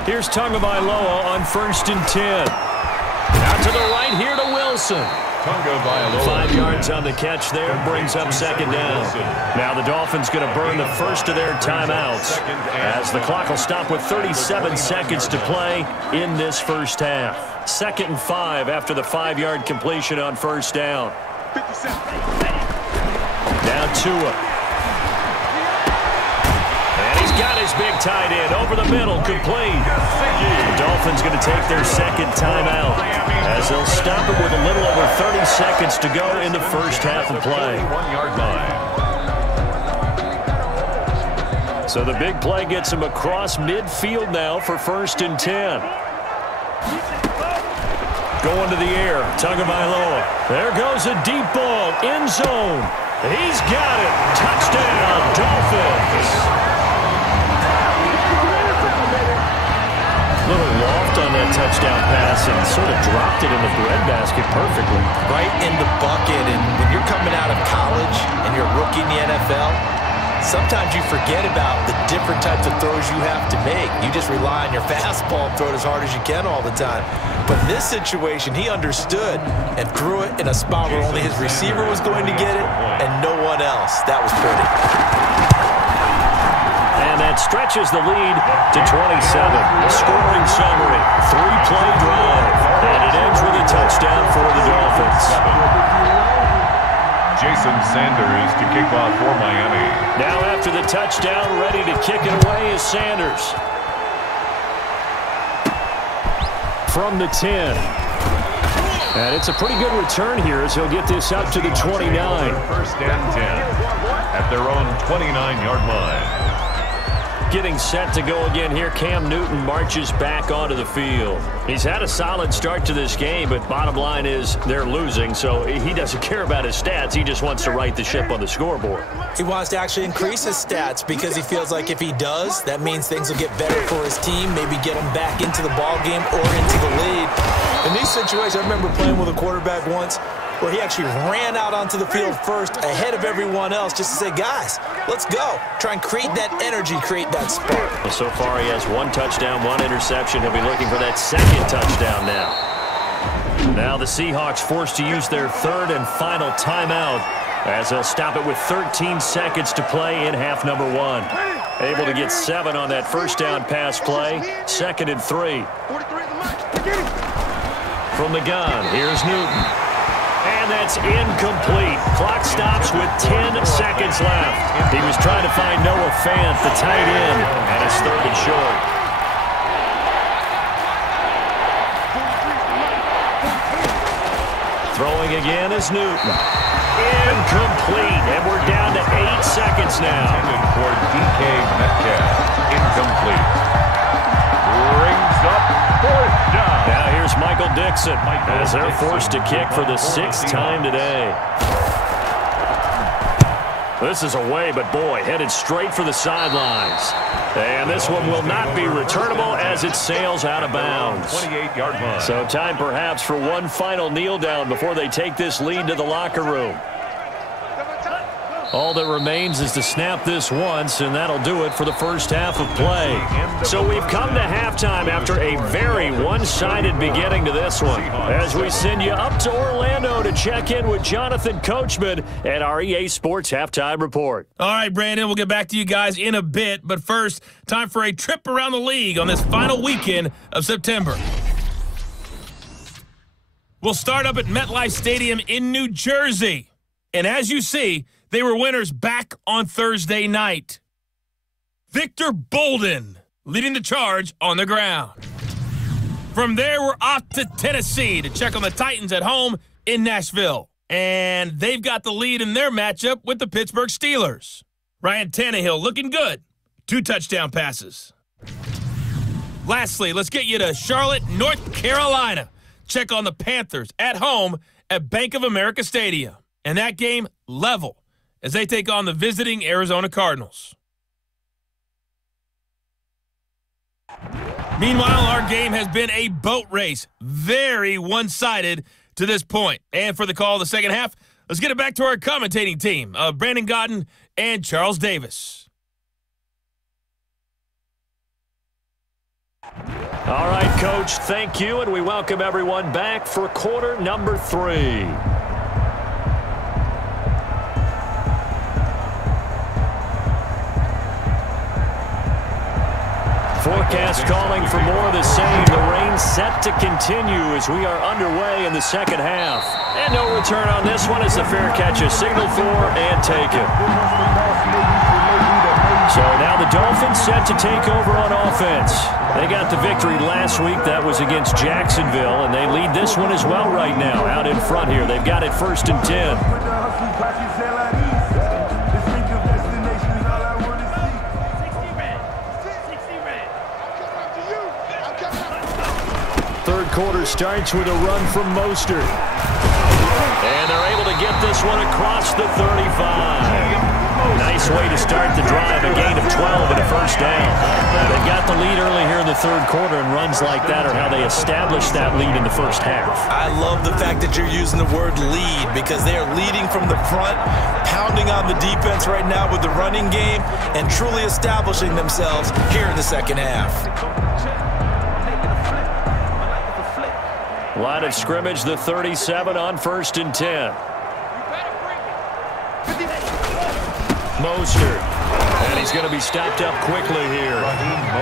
Here's Tagovailoa on 1st and 10. Out to the right here to Wilson. 5 yards on the catch there, brings up 2nd down. Now the Dolphins going to burn the first of their timeouts as the clock will stop with 37 seconds to play in this first half. 2nd and 5 after the 5-yard completion on 1st down. Now Tua. And he's got his big tight end over the middle, complete. The Dolphins going to take their 2nd timeout as they'll stop it with a little over 30 seconds to go in the first half of play. 1-yard line. So the big play gets him across midfield now for 1st and 10. Going to the air, Tagovailoa. There goes a deep ball, end zone. He's got it. Touchdown, Dolphins. Little loft on that touchdown pass and sort of dropped it in the breadbasket perfectly. Right in the bucket, and when you're coming out of college and you're a rookie in the NFL, sometimes you forget about the different types of throws you have to make. You just rely on your fastball and throw it as hard as you can all the time. But in this situation, he understood and threw it in a spot where only his receiver was going to get it and no one else. That was pretty. And that stretches the lead to 27. The scoring summary, 3-play drive. And it ends with a touchdown for the Dolphins. Jason Sanders to kick off for Miami. Now after the touchdown, ready to kick it away is Sanders. From the 10. And it's a pretty good return here as he'll get this up to the 29. 1st and 10 at their own 29-yard line. Getting set to go again here, Cam Newton marches back onto the field. He's had a solid start to this game, but bottom line is they're losing, so he doesn't care about his stats. He just wants to right the ship on the scoreboard. He wants to actually increase his stats because he feels like if he does, that means things will get better for his team, maybe get him back into the ball game or into the lead. In these situations, I remember playing with a quarterback once where he actually ran out onto the field first ahead of everyone else just to say, guys, let's go. Try and create that energy, create that spark. Well, so far he has 1 touchdown, 1 interception. He'll be looking for that 2nd touchdown now. Now the Seahawks forced to use their 3rd and final timeout as they'll stop it with 13 seconds to play in half number 1. Able to get 7 on that first down pass play. 2nd and 3. From the gun, here's Newton. And that's incomplete. Clock stops with 10 seconds left. He was trying to find Noah Fant, the tight end, and it's 3rd and short. Throwing again is Newton. Incomplete, and we're down to 8 seconds now. Intended for DK Metcalf. Incomplete. Brings up 4th down. Now here's Michael Dixon as they're forced to kick for the 6th time today. This is away, but boy, headed straight for the sidelines. And this one will not be returnable as it sails out of bounds. 28-yard line. So time perhaps for one final kneel down before they take this lead to the locker room. All that remains is to snap this once, and that'll do it for the first half of play. So we've come to halftime after a very one-sided beginning to this one, as we send you up to Orlando to check in with Jonathan Coachman at our EA Sports Halftime Report. All right, Brandon, we'll get back to you guys in a bit, but first, time for a trip around the league on this final weekend of September. We'll start up at MetLife Stadium in New Jersey, and as you see, they were winners back on Thursday night. Victor Bolden leading the charge on the ground. From there, we're off to Tennessee to check on the Titans at home in Nashville. And they've got the lead in their matchup with the Pittsburgh Steelers. Ryan Tannehill looking good. 2 touchdown passes. Lastly, let's get you to Charlotte, North Carolina. Check on the Panthers at home at Bank of America Stadium. And that game level as they take on the visiting Arizona Cardinals. Meanwhile, our game has been a boat race, very one-sided to this point. And for the call of the second half, let's get it back to our commentating team of Brandon Godden and Charles Davis. All right, Coach, thank you, and we welcome everyone back for quarter number 3. Forecast calling for more of the same. The rain set to continue as we are underway in the second half. And no return on this one as the fair catch is signaled for and taken. So now the Dolphins set to take over on offense. They got the victory last week. That was against Jacksonville, and they lead this one as well right now out in front here. They've got it 1st and 10. Third quarter starts with a run from Mostert. And they're able to get this one across the 35. Nice way to start the drive, a gain of 12 and a first down. They got the lead early here in the third quarter, and runs like that are how they established that lead in the first half. I love the fact that you're using the word lead because they are leading from the front, pounding on the defense right now with the running game, and truly establishing themselves here in the second half. Line of scrimmage, the 37 on 1st and 10. Mostert. And he's going to be stopped up quickly here.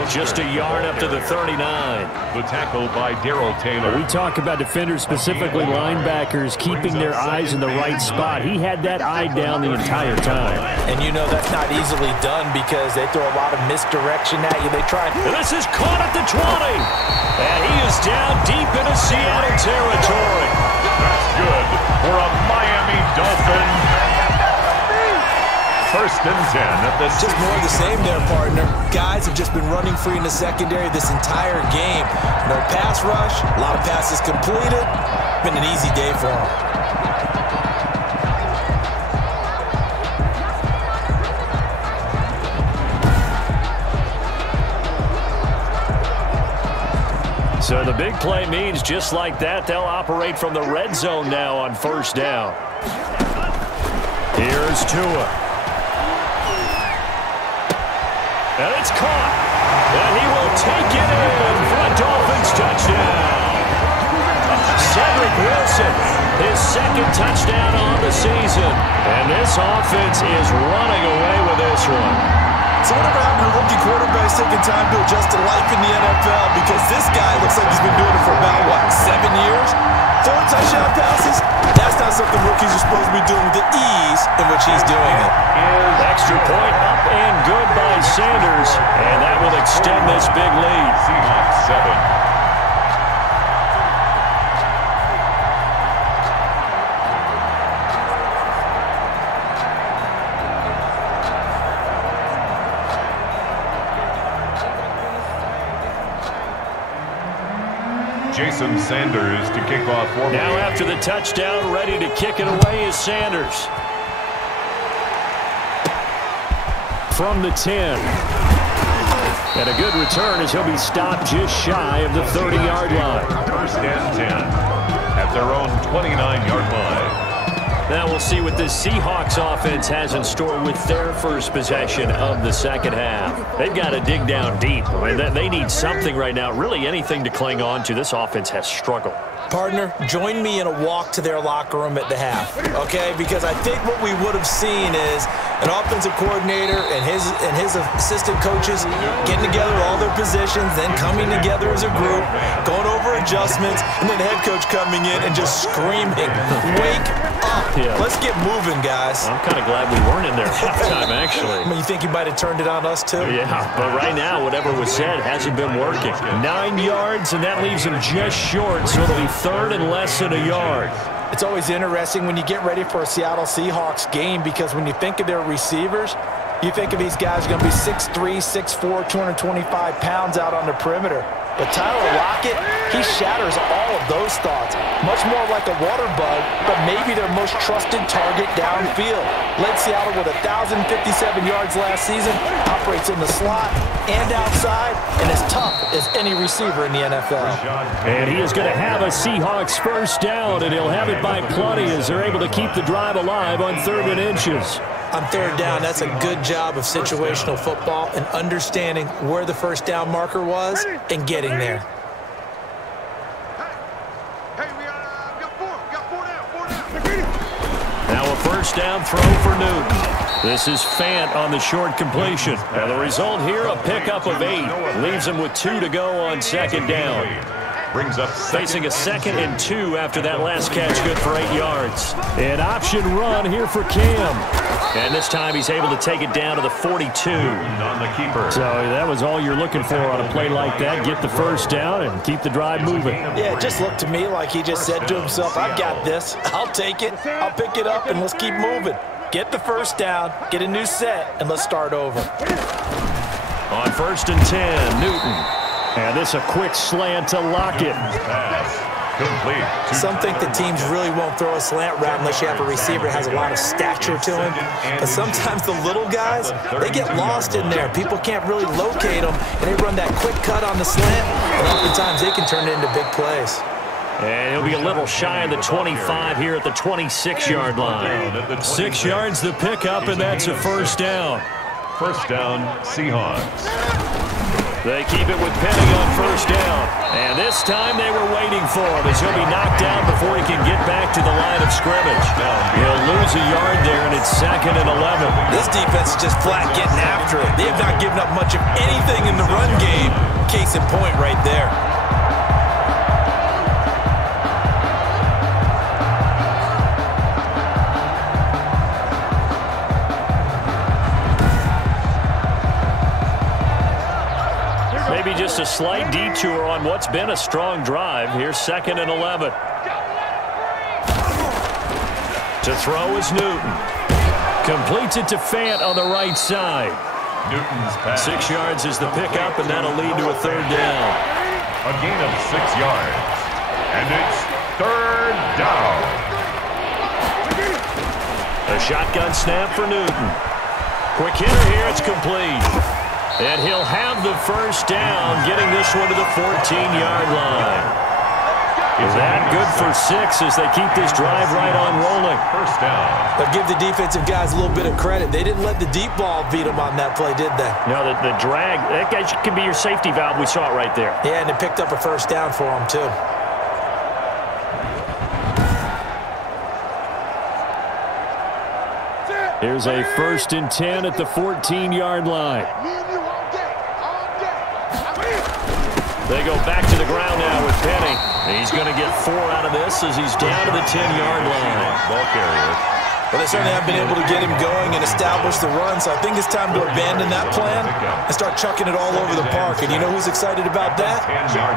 Just a yard up to the 39. The tackle by Darrell Taylor. We talk about defenders, specifically linebackers, keeping their eyes in the right spot. He had that eye down the entire time. And you know that's not easily done because they throw a lot of misdirection at you. They try. And this is caught at the 20. And he is down deep into Seattle territory. That's good for a Miami Dolphin. 1st and 10 at the just more of the same there, partner. Guys have just been running free in the secondary this entire game. No pass rush, a lot of passes completed. Been an easy day for them. So the big play means just like that, they'll operate from the red zone now on 1st down. Here's Tua. And it's caught. And he will take it in for a Dolphins touchdown. Cedric Wilson his second touchdown on the season. And this offense is running away with this one. So whatever happened to rookie quarterbacks taking time to adjust to life in the NFL? Because this guy looks like he's been doing it for about, what, 7 years? 4 touchdown passes? That's not something rookies are supposed to be doing with the ease in which he's doing it. Extra point up and good by Sanders. And that will extend this big lead. Seahawks 7. Jason Sanders to kick off for me. Now after the touchdown, ready to kick it away is Sanders. From the 10. And a good return as he'll be stopped just shy of the 30-yard line. First and 10 at their own 29-yard line. Now we'll see what this Seahawks offense has in store with their first possession of the second half. They've got to dig down deep. I mean, they need something right now, really anything to cling on to. This offense has struggled. Partner, join me in a walk to their locker room at the half, okay? Because I think what we would have seen is an offensive coordinator and his assistant coaches getting together all their positions, then coming together as a group, going over adjustments, and then the head coach coming in and just screaming, "Wake up! Yeah. Let's get moving, guys." I'm kind of glad we weren't in there at halftime, actually. I mean, you think you might have turned it on us, too? Yeah, but right now, whatever was said hasn't been working. 9 yards, and that leaves him just short, so it'll be third and less than a yard. It's always interesting when you get ready for a Seattle Seahawks game because when you think of their receivers, you think of these guys going to be 6'3", 6'4", 225 pounds out on the perimeter. But Tyler Lockett, he shatters all of those thoughts. Much more like a water bug, but maybe their most trusted target downfield. Led Seattle with 1,057 yards last season, operates in the slot and outside, and as tough as any receiver in the NFL. And he is going to have a Seahawks first down, and he'll have it by plenty as they're able to keep the drive alive on 3rd and inches. On 3rd down, that's a good job of situational football and understanding where the first down marker was and getting there. Now a first down throw for Newton. This is Fant on the short completion. And the result here, a pickup of 8. Leaves him with 2 to go on 2nd down. Brings up facing a 2nd and 2 after that last catch, good for 8 yards. An option run here for Cam. And this time he's able to take it down to the 42. On the keeper. So that was all you're looking for on a play like that. Get the first down and keep the drive moving. Yeah, it just looked to me like he just said to himself, "I've got this. I'll take it. I'll pick it up, and let's keep moving. Get the first down, get a new set, and let's start over." On 1st and 10, Newton. And this a quick slant to Lockett. Complete. Some think the teams really won't throw a slant route unless you have a receiver that has a lot of stature to him. But sometimes the little guys, they get lost in there. People can't really locate them, and they run that quick cut on the slant, and oftentimes they can turn it into big plays. And he'll be a little shy of the 25 here at the 26-yard line. 6 yards the pickup, and that's a first down. First down, Seahawks. They keep it with Penny on first down. And this time they were waiting for him as he'll be knocked down before he can get back to the line of scrimmage. He'll lose a yard there, and it's 2nd and 11. This defense is just flat getting after it. They have not given up much of anything in the run game. Case in point right there. Maybe just a slight detour on what's been a strong drive. Here's 2nd and 11. To throw is Newton. Completes it to Fant on the right side. Newton's pass. 6 yards is the pickup, and that'll lead to a 3rd down. A gain of 6 yards. And it's 3rd down. A shotgun snap for Newton. Quick hitter here, it's complete. And he'll have the first down, getting this one to the 14-yard line. Is that good for 6 as they keep this drive right on rolling? First down. But give the defensive guys a little bit of credit. They didn't let the deep ball beat them on that play, did they? No, the drag, that guy could be your safety valve. We saw it right there. Yeah, and they picked up a first down for them, too. Here's a 1st and 10 at the 14-yard line. They go back to the ground now with Penny. He's going to get 4 out of this as he's down to the 10-yard line. Ball carrier. Well, they certainly have been able to get him going and establish the run, so I think it's time to abandon that plan and start chucking it all over the park. And you know who's excited about that?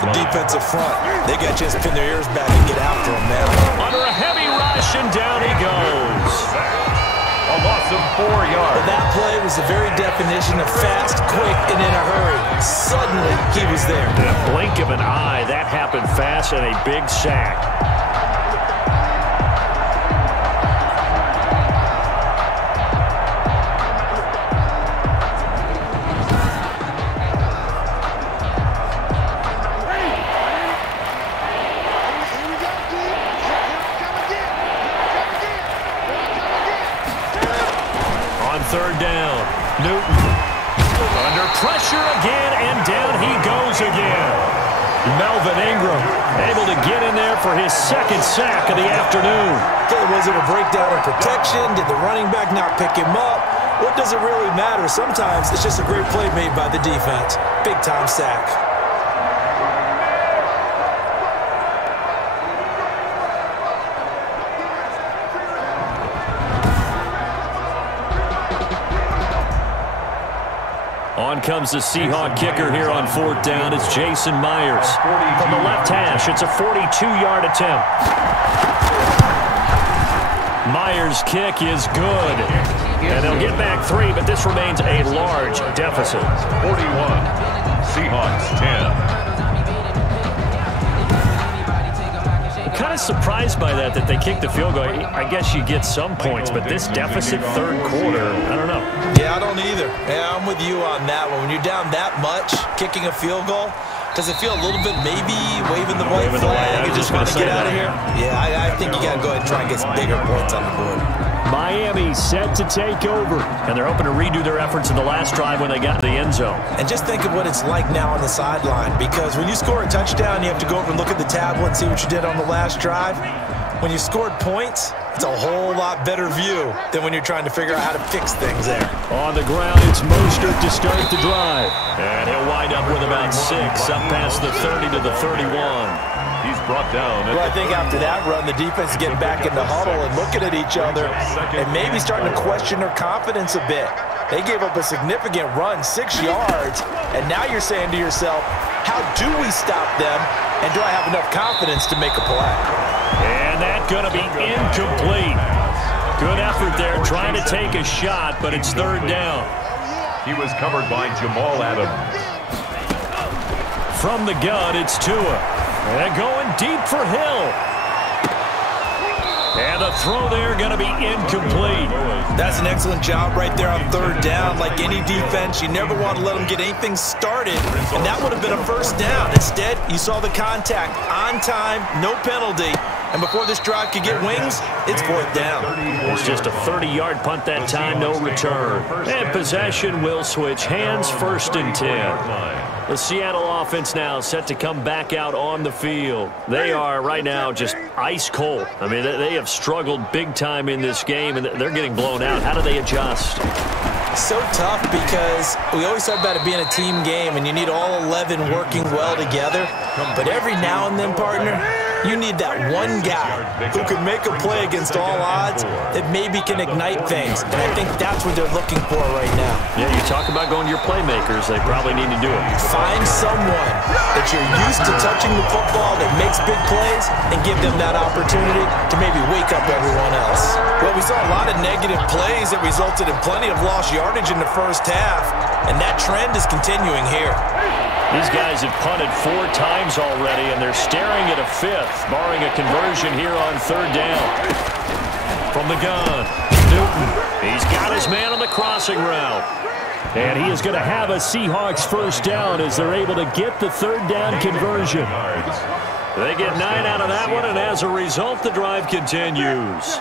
The defensive front. They got to just pin their ears back and get after him now. Under a heavy rush, and down he goes. A loss of 4 yards. Well, that play was the very definition of fast, quick, and in a hurry. Suddenly, he was there. In a blink of an eye, that happened fast, and a big sack. Third down, Newton under pressure again, and down he goes again. Melvin Ingram able to get in there for his 2nd sack of the afternoon. Okay, was it a breakdown in protection? Did the running back not pick him up? What does it really matter? Sometimes it's just a great play made by the defense. Big-time sack. On comes the Seahawk kicker here on 4th down. It's Jason Myers. From the left hash, it's a 42-yard attempt. Myers' kick is good. And they'll get back 3, but this remains a large deficit. 41. Seahawks 10. Kind of surprised by that they kicked the field goal. I guess you get some points, but this deficit 3rd quarter, I don't know. Yeah, I don't either. Yeah, I'm with you on that one. When you're down that much, kicking a field goal, does it feel a little bit maybe waving the white flag and just want to get out of here? Yeah, I think you got to go ahead and try and get some bigger points on the board. Miami set to take over, and they're hoping to redo their efforts in the last drive when they got to the end zone. And just think of what it's like now on the sideline, because when you score a touchdown, you have to go over and look at the tablet and see what you did on the last drive. When you scored points, it's a whole lot better view than when you're trying to figure out how to fix things there. On the ground, it's Mostert to start the drive. And he'll wind up with about 6, up past the 30 to the 31. He's brought down. Well, I think after that run, the defense is getting back in the huddle and looking at each other and maybe starting to question their confidence a bit. They gave up a significant run, 6 yards, and now you're saying to yourself, how do we stop them, and do I have enough confidence to make a play? And that's going to be incomplete. Good effort there, trying to take a shot, but it's 3rd down. He was covered by Jamal Adams. From the gun, it's Tua. And going deep for Hill. And the throw there going to be incomplete. That's an excellent job right there on 3rd down. Like any defense, you never want to let them get anything started, and that would have been a 1st down. Instead, you saw the contact on time, no penalty, and before this drive could get wings, it's 4th down. It's just a 30-yard punt that time, no return. And possession will switch hands, 1st and 10. The Seattle offense now set to come back out on the field. They are right now just ice cold. I mean, they have struggled big time in this game, and they're getting blown out. How do they adjust? So tough, because we always talk about it being a team game, and you need all 11 working well together. But every now and then, partner, you need that one guy who can make a play against all odds that maybe can ignite things. And I think that's what they're looking for right now. Yeah, you talk about going to your playmakers. They probably need to do it. Find someone that you're used to touching the football that makes big plays and give them that opportunity to maybe wake up everyone else. Well, we saw a lot of negative plays that resulted in plenty of lost yardage in the 1st half, and that trend is continuing here. These guys have punted 4 times already, and they're staring at a 5th, barring a conversion here on 3rd down. From the gun, Newton. He's got his man on the crossing route. And he is going to have a Seahawks 1st down as they're able to get the 3rd down conversion. They get 9 out of that one, and as a result, the drive continues.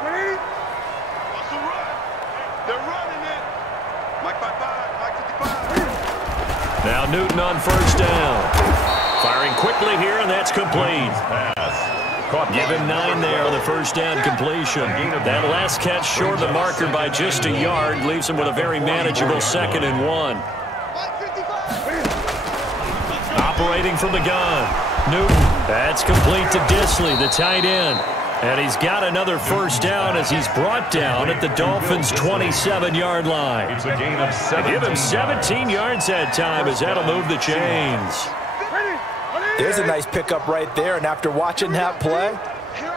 Now Newton on 1st down. Firing quickly here, and that's complete. Give him 9 there on the first down completion. That last catch short of the marker by just a yard leaves him with a very manageable 2nd and 1. Operating from the gun, Newton. That's complete to Disley, the tight end. And he's got another first down as he's brought down at the Dolphins' 27-yard line. It's a gain of 17. Give him 17 yards that time as that'll move the chains. There's a nice pickup right there, and after watching that play,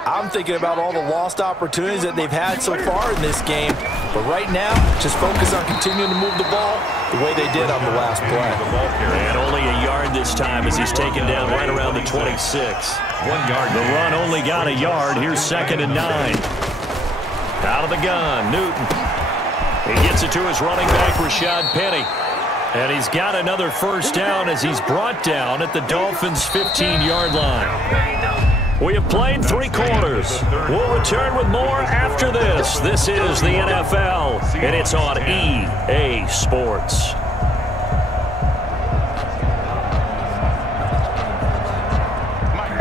I'm thinking about all the lost opportunities that they've had so far in this game. But right now, just focus on continuing to move the ball the way they did on the last play. And only a yard this time as he's taken down right around the 26. 1 yard. The run only got a yard. Here's 2nd and 9. Out of the gun, Newton. He gets it to his running back, Rashad Penny. And he's got another first down as he's brought down at the Dolphins' 15-yard line. We have played 3 quarters. We'll return with more after this. This is the NFL, and it's on EA Sports.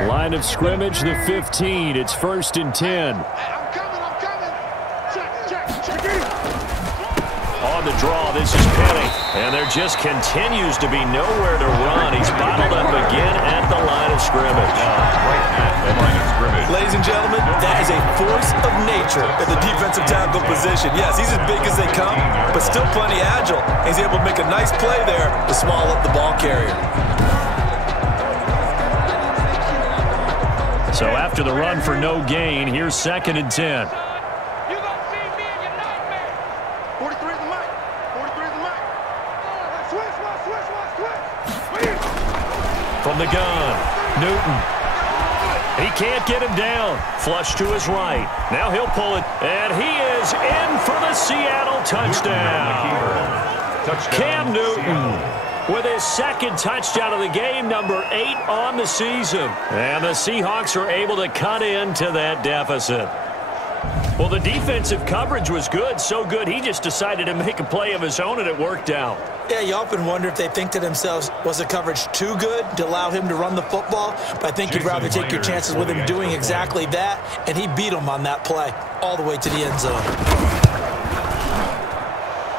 Line of scrimmage, the 15. It's 1st and 10. On the draw, this is Penny. And there just continues to be nowhere to run. He's bottled up again at the line of scrimmage. Right at the line of scrimmage. Ladies and gentlemen, that is a force of nature in the defensive tackle position. Yes, he's as big as they come, but still plenty agile. He's able to make a nice play there to swallow up the ball carrier. So after the run for no gain, here's 2nd and 10. From the gun, Newton. He can't get him down. Flush to his right. Now he'll pull it, and he is in for the Seattle touchdown. Cam Newton with his 2nd touchdown of the game, number 8 on the season. And the Seahawks are able to cut into that deficit. Well, the defensive coverage was good, so good he just decided to make a play of his own, and it worked out. Yeah, you often wonder if they think to themselves, was the coverage too good to allow him to run the football? But I think you'd rather take your chances with him doing exactly that, and he beat him on that play all the way to the end zone.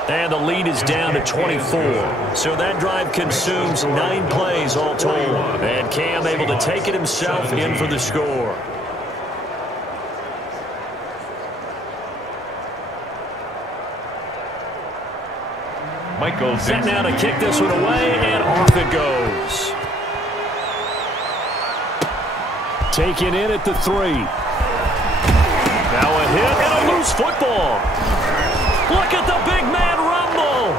And the lead is down to 24. So that drive consumes 9 plays all told. And Cam able to take it himself in for the score. Michael set now to kick this one away, and off it goes. Taken in at the 3. Now a hit and a loose football. Look at the big man rumble.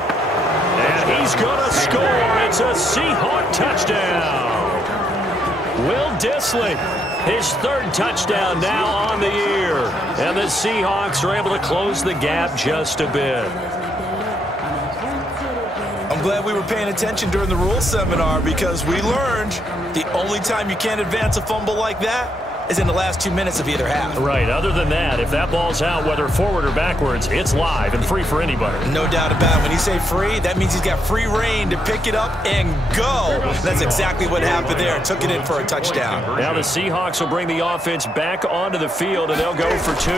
And he's going to score. It's a Seahawk touchdown. Will Disley, his 3rd touchdown now on the year. And the Seahawks are able to close the gap just a bit. I'm glad we were paying attention during the rules seminar because we learned the only time you can't advance a fumble like that is in the last 2 minutes of either half. Right. Other than that, if that ball's out, whether forward or backwards, it's live and free for anybody. No doubt about it. When you say free, that means he's got free reign to pick it up and go. That's exactly what happened there. Took it in for a touchdown. Now the Seahawks will bring the offense back onto the field, and they'll go for 2.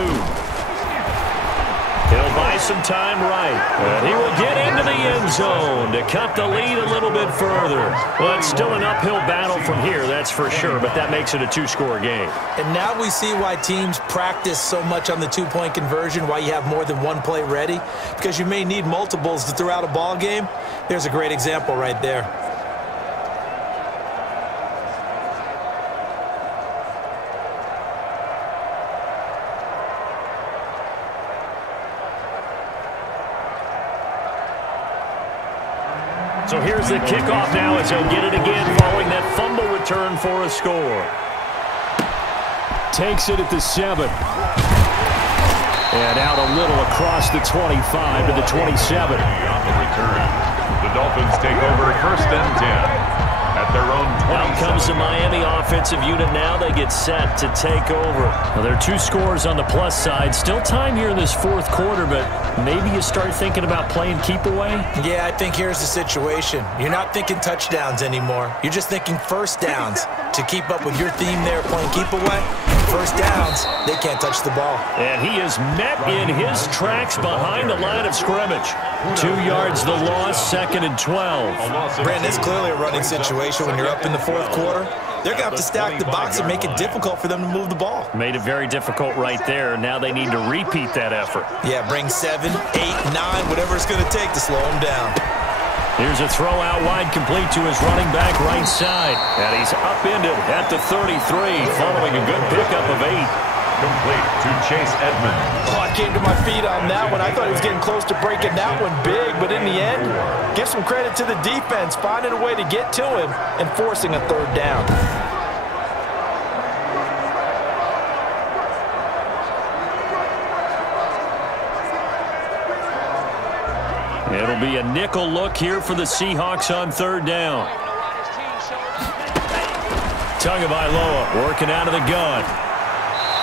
He'll buy some time right. And he will get into the end zone to cut the lead a little bit further. Well, it's still an uphill battle from here, that's for sure, but that makes it a 2-score game. And now we see why teams practice so much on the 2-point conversion, why you have more than one play ready, because you may need multiples throughout a ball game. There's a great example right there. So here's the kickoff now as he'll get it again following that fumble return for a score. Takes it at the 7. And out a little across the 25 to the 27. On the return, the Dolphins take over 1st and 10 at their own 27. Out comes the Miami offensive unit now. They get set to take over. Well, there are 2 scores on the plus side. Still time here in this 4th quarter, but maybe you start thinking about playing keep away? Yeah, I think here's the situation. You're not thinking touchdowns anymore. You're just thinking first downs. to keep up with your theme there playing keep away. First downs, they can't touch the ball. And he is met in his tracks behind the line of scrimmage. 2 yards the loss, 2nd and 12. Brandon, it's clearly a running situation when you're up in the 4th quarter. They're going to have to stack the box and make it difficult for them to move the ball. Made it very difficult right there. Now they need to repeat that effort. Yeah, bring 7, 8, 9, whatever it's going to take to slow them down. Here's a throw out wide, complete to his running back right side. And he's upended at the 33, following a good pickup of 8. Complete to Chase Edmonds. Oh, I came to my feet on that one. I thought he was getting close to breaking that one big, but in the end, give some credit to the defense, finding a way to get to him and forcing a 3rd down. It'll be a nickel look here for the Seahawks on 3rd down. Tagovailoa working out of the gun.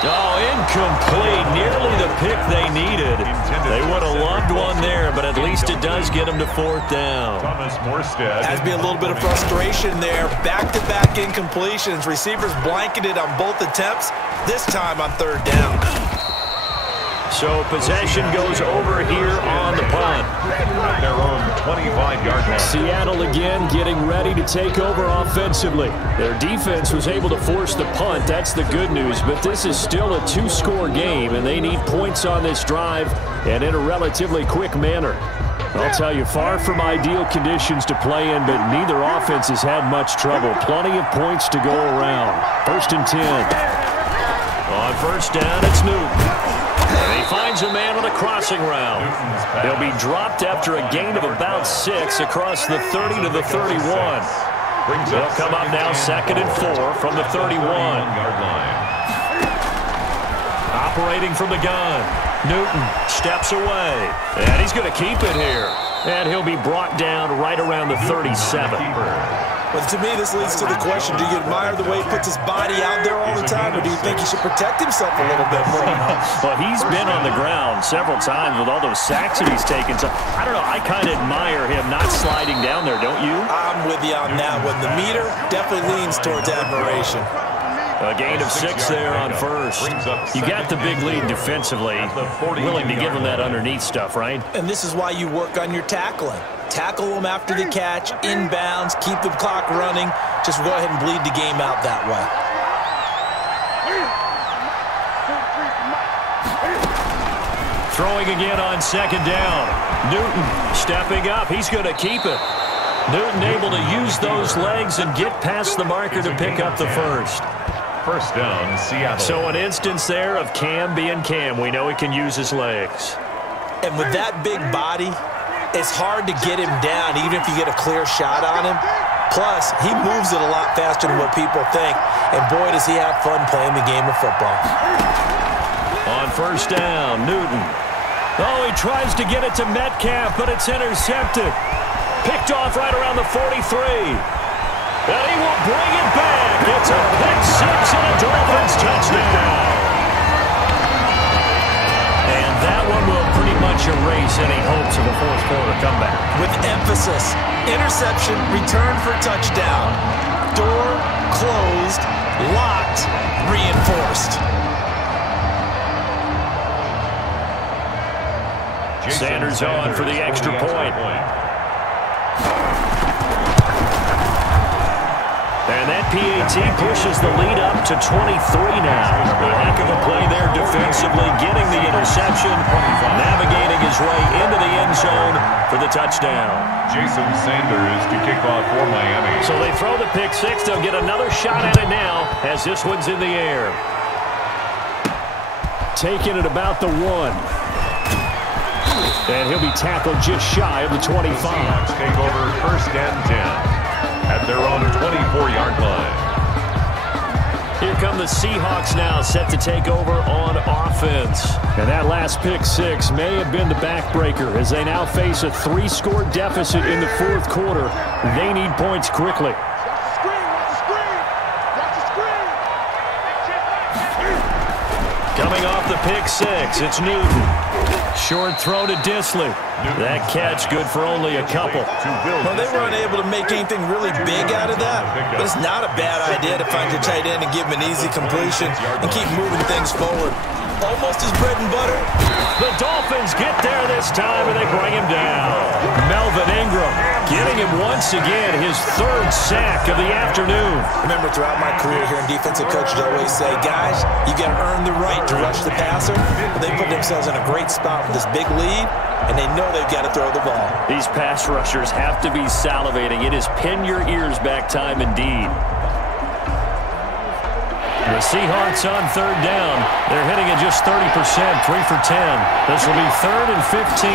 Oh, incomplete. Nearly the pick they needed. They would have loved one there, but at least it does get them to 4th down. Thomas Morstead. Has to be a little bit of frustration there. Back-to-back incompletions. Receivers blanketed on both attempts, this time on 3rd down. So possession goes over here on the punt. At their own 25-yard line. Seattle again getting ready to take over offensively. Their defense was able to force the punt. That's the good news. But this is still a 2-score game, and they need points on this drive and in a relatively quick manner. I'll tell you, far from ideal conditions to play in, but neither offense has had much trouble. Plenty of points to go around. 1st and 10. On 1st down, it's Newton. And he finds a man on a crossing route. He'll be dropped after a gain of about 6 across the 30 to the 31. They'll come up now 2nd and 4 from the 31. Operating from the gun. Newton steps away. And he's going to keep it here. And he'll be brought down right around the 37. But to me, this leads to the question, do you admire the way he puts his body out there all the time, or do you think he should protect himself a little bit more? Well, he's been on the ground several times with all those sacks that he's taken. So, I don't know, I kind of admire him not sliding down there, don't you? I'm with you on that one. The meter definitely leans towards admiration. A gain of 6 there on 1st. You got the big lead defensively. Willing to give him that underneath stuff, right? And this is why you work on your tackling. Tackle them after the catch, inbounds, keep the clock running. Just go ahead and bleed the game out that way. Throwing again on 2nd down. Newton stepping up. He's going to keep it. Newton able to use those legs and get past the marker to pick up the 1st. 1st down, Seattle. So an instance there of Cam being Cam. We know he can use his legs. And with that big body, it's hard to get him down even if you get a clear shot on him. Plus, he moves it a lot faster than what people think. And boy, does he have fun playing the game of football. On 1st down, Newton. Oh, he tries to get it to Metcalf, but it's intercepted. Picked off right around the 43. And he will bring it back. It's a pick 6 and a Dolphins touchdown. And that one will pretty much erase any hopes of a 4th quarter comeback. With emphasis, interception, return for touchdown. Door closed, locked, reinforced. Sanders on for the extra point. And that PAT pushes the lead up to 23 now. A heck of a play there defensively, getting the interception, navigating his way into the end zone for the touchdown. Jason Sanders to kick off for Miami. So they throw the pick 6. They'll get another shot at it now as this one's in the air. Taking it about the 1. And he'll be tackled just shy of the 25. Seahawks take over 1st and 10 at their own 24-yard line. Here come the Seahawks now, set to take over on offense. And that last pick 6 may have been the backbreaker as they now face a 3-score deficit in the 4th quarter. They need points quickly. Coming off the pick 6, it's Newton. Short throw to Disley. That catch good for only a couple. Well, they were unable to make anything really big out of that, but it's not a bad idea to find your tight end and give him an easy completion and keep moving things forward. Almost his bread and butter. The Dolphins get there this time, and they bring him down. Melvin Ingram getting him once again, his third sack of the afternoon. Remember, throughout my career here in defensive coaches always say, guys, you got to earn the right to rush the passer. But they put themselves in a great spot with this big lead, and they know they've got to throw the ball. These pass rushers have to be salivating. It is pin your ears back time indeed. The Seahawks on third down. They're hitting at just 30%, 3 for 10. This will be 3rd and 15.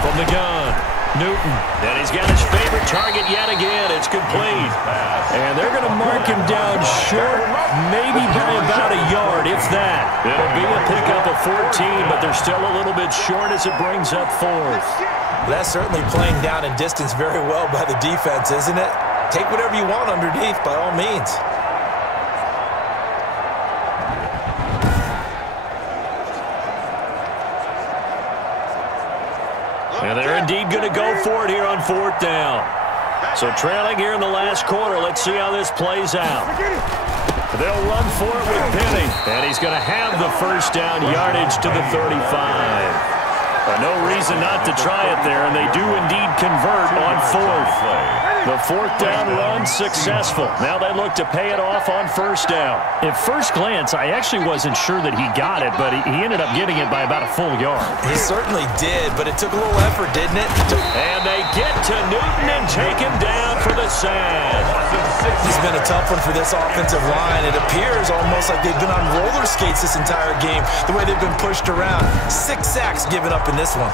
From the gun, Newton. And he's got his favorite target yet again. It's complete. And they're going to mark him down short, maybe by about a yard, if that. It'll be a pickup of 14, but they're still a little bit short as it brings up 4th. That's certainly playing down in distance very well by the defense, isn't it? Take whatever you want underneath, by all means. And they're indeed going to go for it here on 4th down. So trailing here in the last quarter. Let's see how this plays out. They'll run for it with Penny. And he's going to have the first down, yardage to the 35. No reason not to try it there, and they do indeed convert on 4th. The 4th down run successful. Now they look to pay it off on 1st down. At first glance, I actually wasn't sure that he got it, but he ended up getting it by about a full yard. He certainly did, but it took a little effort, didn't it? And they get to Newton and take him down for the sack. It's been a tough one for this offensive line. It appears almost like they've been on roller skates this entire game, the way they've been pushed around. 6 sacks given up in this one.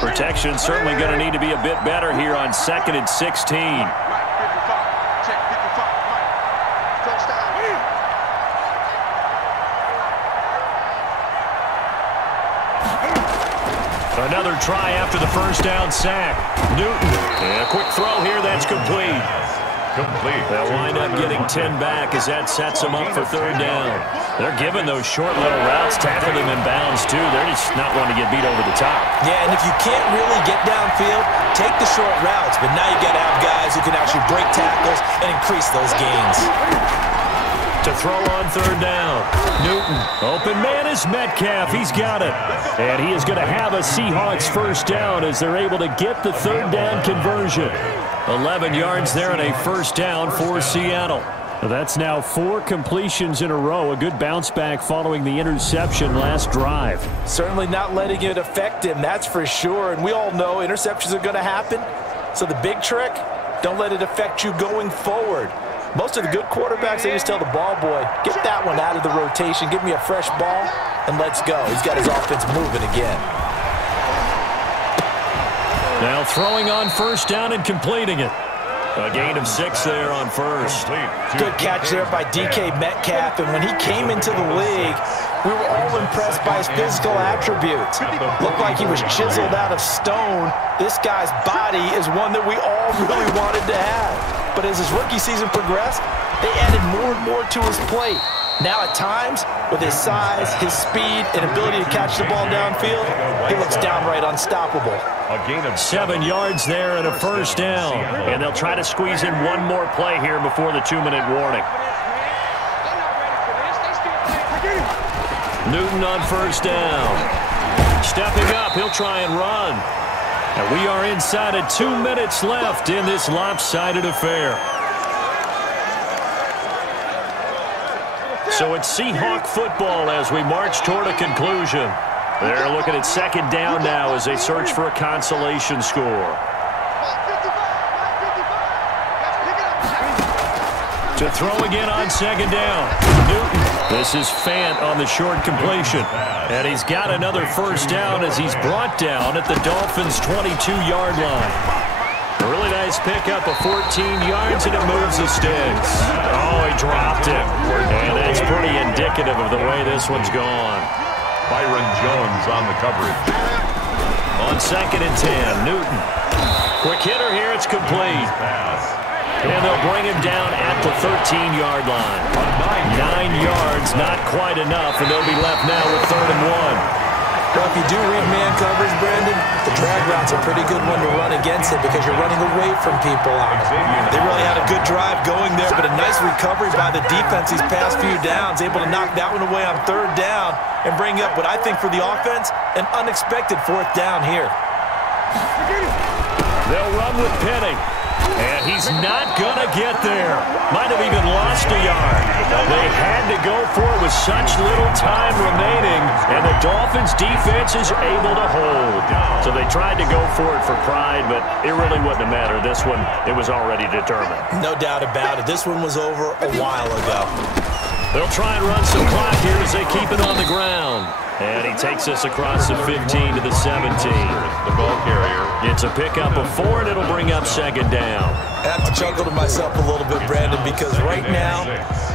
Protection certainly going to need to be a bit better here on 2nd and 16. Another try after the first down sack. Newton. And a quick throw here. That's complete. They'll wind up getting 10 back as that sets them up for 3rd down. They're giving those short little routes, tackling them in bounds too. They're just not wanting to get beat over the top. Yeah, and if you can't really get downfield, take the short routes. But now you've got to have guys who can actually break tackles and increase those gains. To throw on 3rd down. Newton. Open man is Metcalf. He's got it. And he is going to have a Seahawks first down as they're able to get the 3rd down conversion. 11 yards there and a first down for Seattle. That's now 4 completions in a row. A good bounce back following the interception last drive. Certainly not letting it affect him, that's for sure. And we all know interceptions are going to happen. So the big trick, don't let it affect you going forward. Most of the good quarterbacks, they just tell the ball boy, get that one out of the rotation, give me a fresh ball, and let's go. He's got his offense moving again. Now throwing on first down and completing it. A gain of 6 there on first. Good catch there by DK Metcalf, and when he came into the league, we were all impressed by his physical attributes. Looked like he was chiseled out of stone. This guy's body is one that we all really wanted to have. But as his rookie season progressed, they added more and more to his plate. Now at times, with his size, his speed, and ability to catch the ball downfield, he looks downright unstoppable. A gain of 7 yards there and a first down. And they'll try to squeeze in one more play here before the 2-minute warning. Newton on first down. Stepping up, he'll try and run. And we are inside of 2 minutes left in this lopsided affair. So it's Seahawk football as we march toward a conclusion. They're looking at 2nd down now as they search for a consolation score. To throw again on 2nd down. Newton. This is Fant on the short completion. And he's got another first down as he's brought down at the Dolphins' 22-yard line. A really nice pickup of 14 yards, and it moves the sticks. Oh, he dropped it. And that's pretty indicative of the way this one's gone. Byron Jones on the coverage. On 2nd and 10, Newton. Quick hitter here, it's complete. And they'll bring him down at the 13-yard line. 9 yards, not quite enough, and they'll be left now with 3rd and 1. Well, if you do read man coverage, Brandon, the drag route's a pretty good one to run against it because you're running away from people on it. They really had a good drive going there, but a nice recovery by the defense these past few downs, able to knock that one away on 3rd down and bring up what I think for the offense, an unexpected 4th down here. They'll run with Penny. And he's not going to get there. Might have even lost a yard. They had to go for it with such little time remaining, and the Dolphins' defense is able to hold. So they tried to go for it for pride, but it really wouldn't have mattered. This one, it was already determined. No doubt about it. This one was over a while ago. They'll try and run some clock here as they keep it on the ground. And he takes us across the 15 to the 17. The ball carrier. It's a pickup of 4, and it'll bring up 2nd down. I have to chuckle to myself a little bit, Brandon, because right now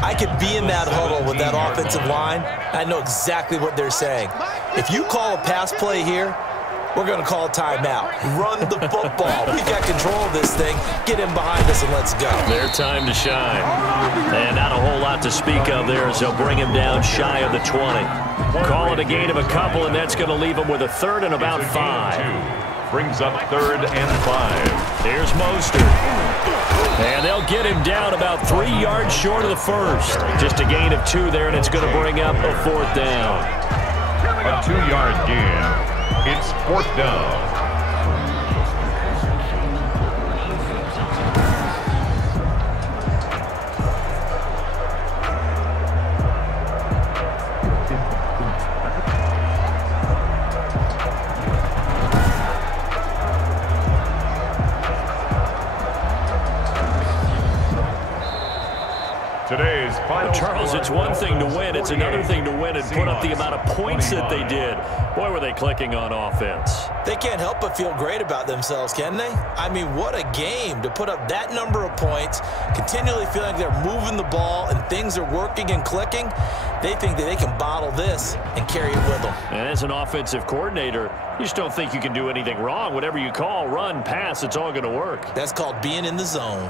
I could be in that huddle with that offensive line. I know exactly what they're saying. If you call a pass play here, we're going to call a timeout. Run the football. We got control of this thing. Get in behind us and let's go. Their time to shine. And not a whole lot to speak of there as they'll bring him down shy of the 20. Call it a gain of a couple, and that's going to leave him with a 3rd and about 5. Brings up 3rd and 5. Here's Mostert. And they'll get him down about 3 yards short of the 1st. Just a gain of 2 there, and it's going to bring up a 4th down. A 2-yard gain. It's 4th down. Today's final Charles, it's one thing to win. It's another thing to win and put up the amount of points that they did. Boy, were they clicking on offense. They can't help but feel great about themselves, can they? I mean, what a game to put up that number of points, continually feeling like they're moving the ball and things are working and clicking. They think that they can bottle this and carry it with them. And as an offensive coordinator, you just don't think you can do anything wrong. Whatever you call, run, pass, it's all going to work. That's called being in the zone.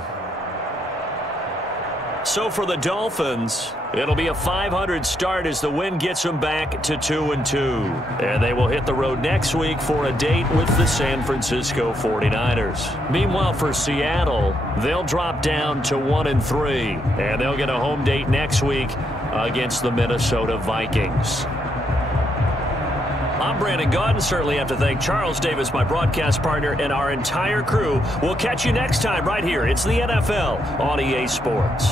So for the Dolphins, it'll be a 500 start as the win gets them back to 2-2. And they will hit the road next week for a date with the San Francisco 49ers. Meanwhile, for Seattle, they'll drop down to 1-3. And they'll get a home date next week against the Minnesota Vikings. I'm Brandon Gaudin. Certainly have to thank Charles Davis, my broadcast partner, and our entire crew. We'll catch you next time right here. It's the NFL on EA Sports.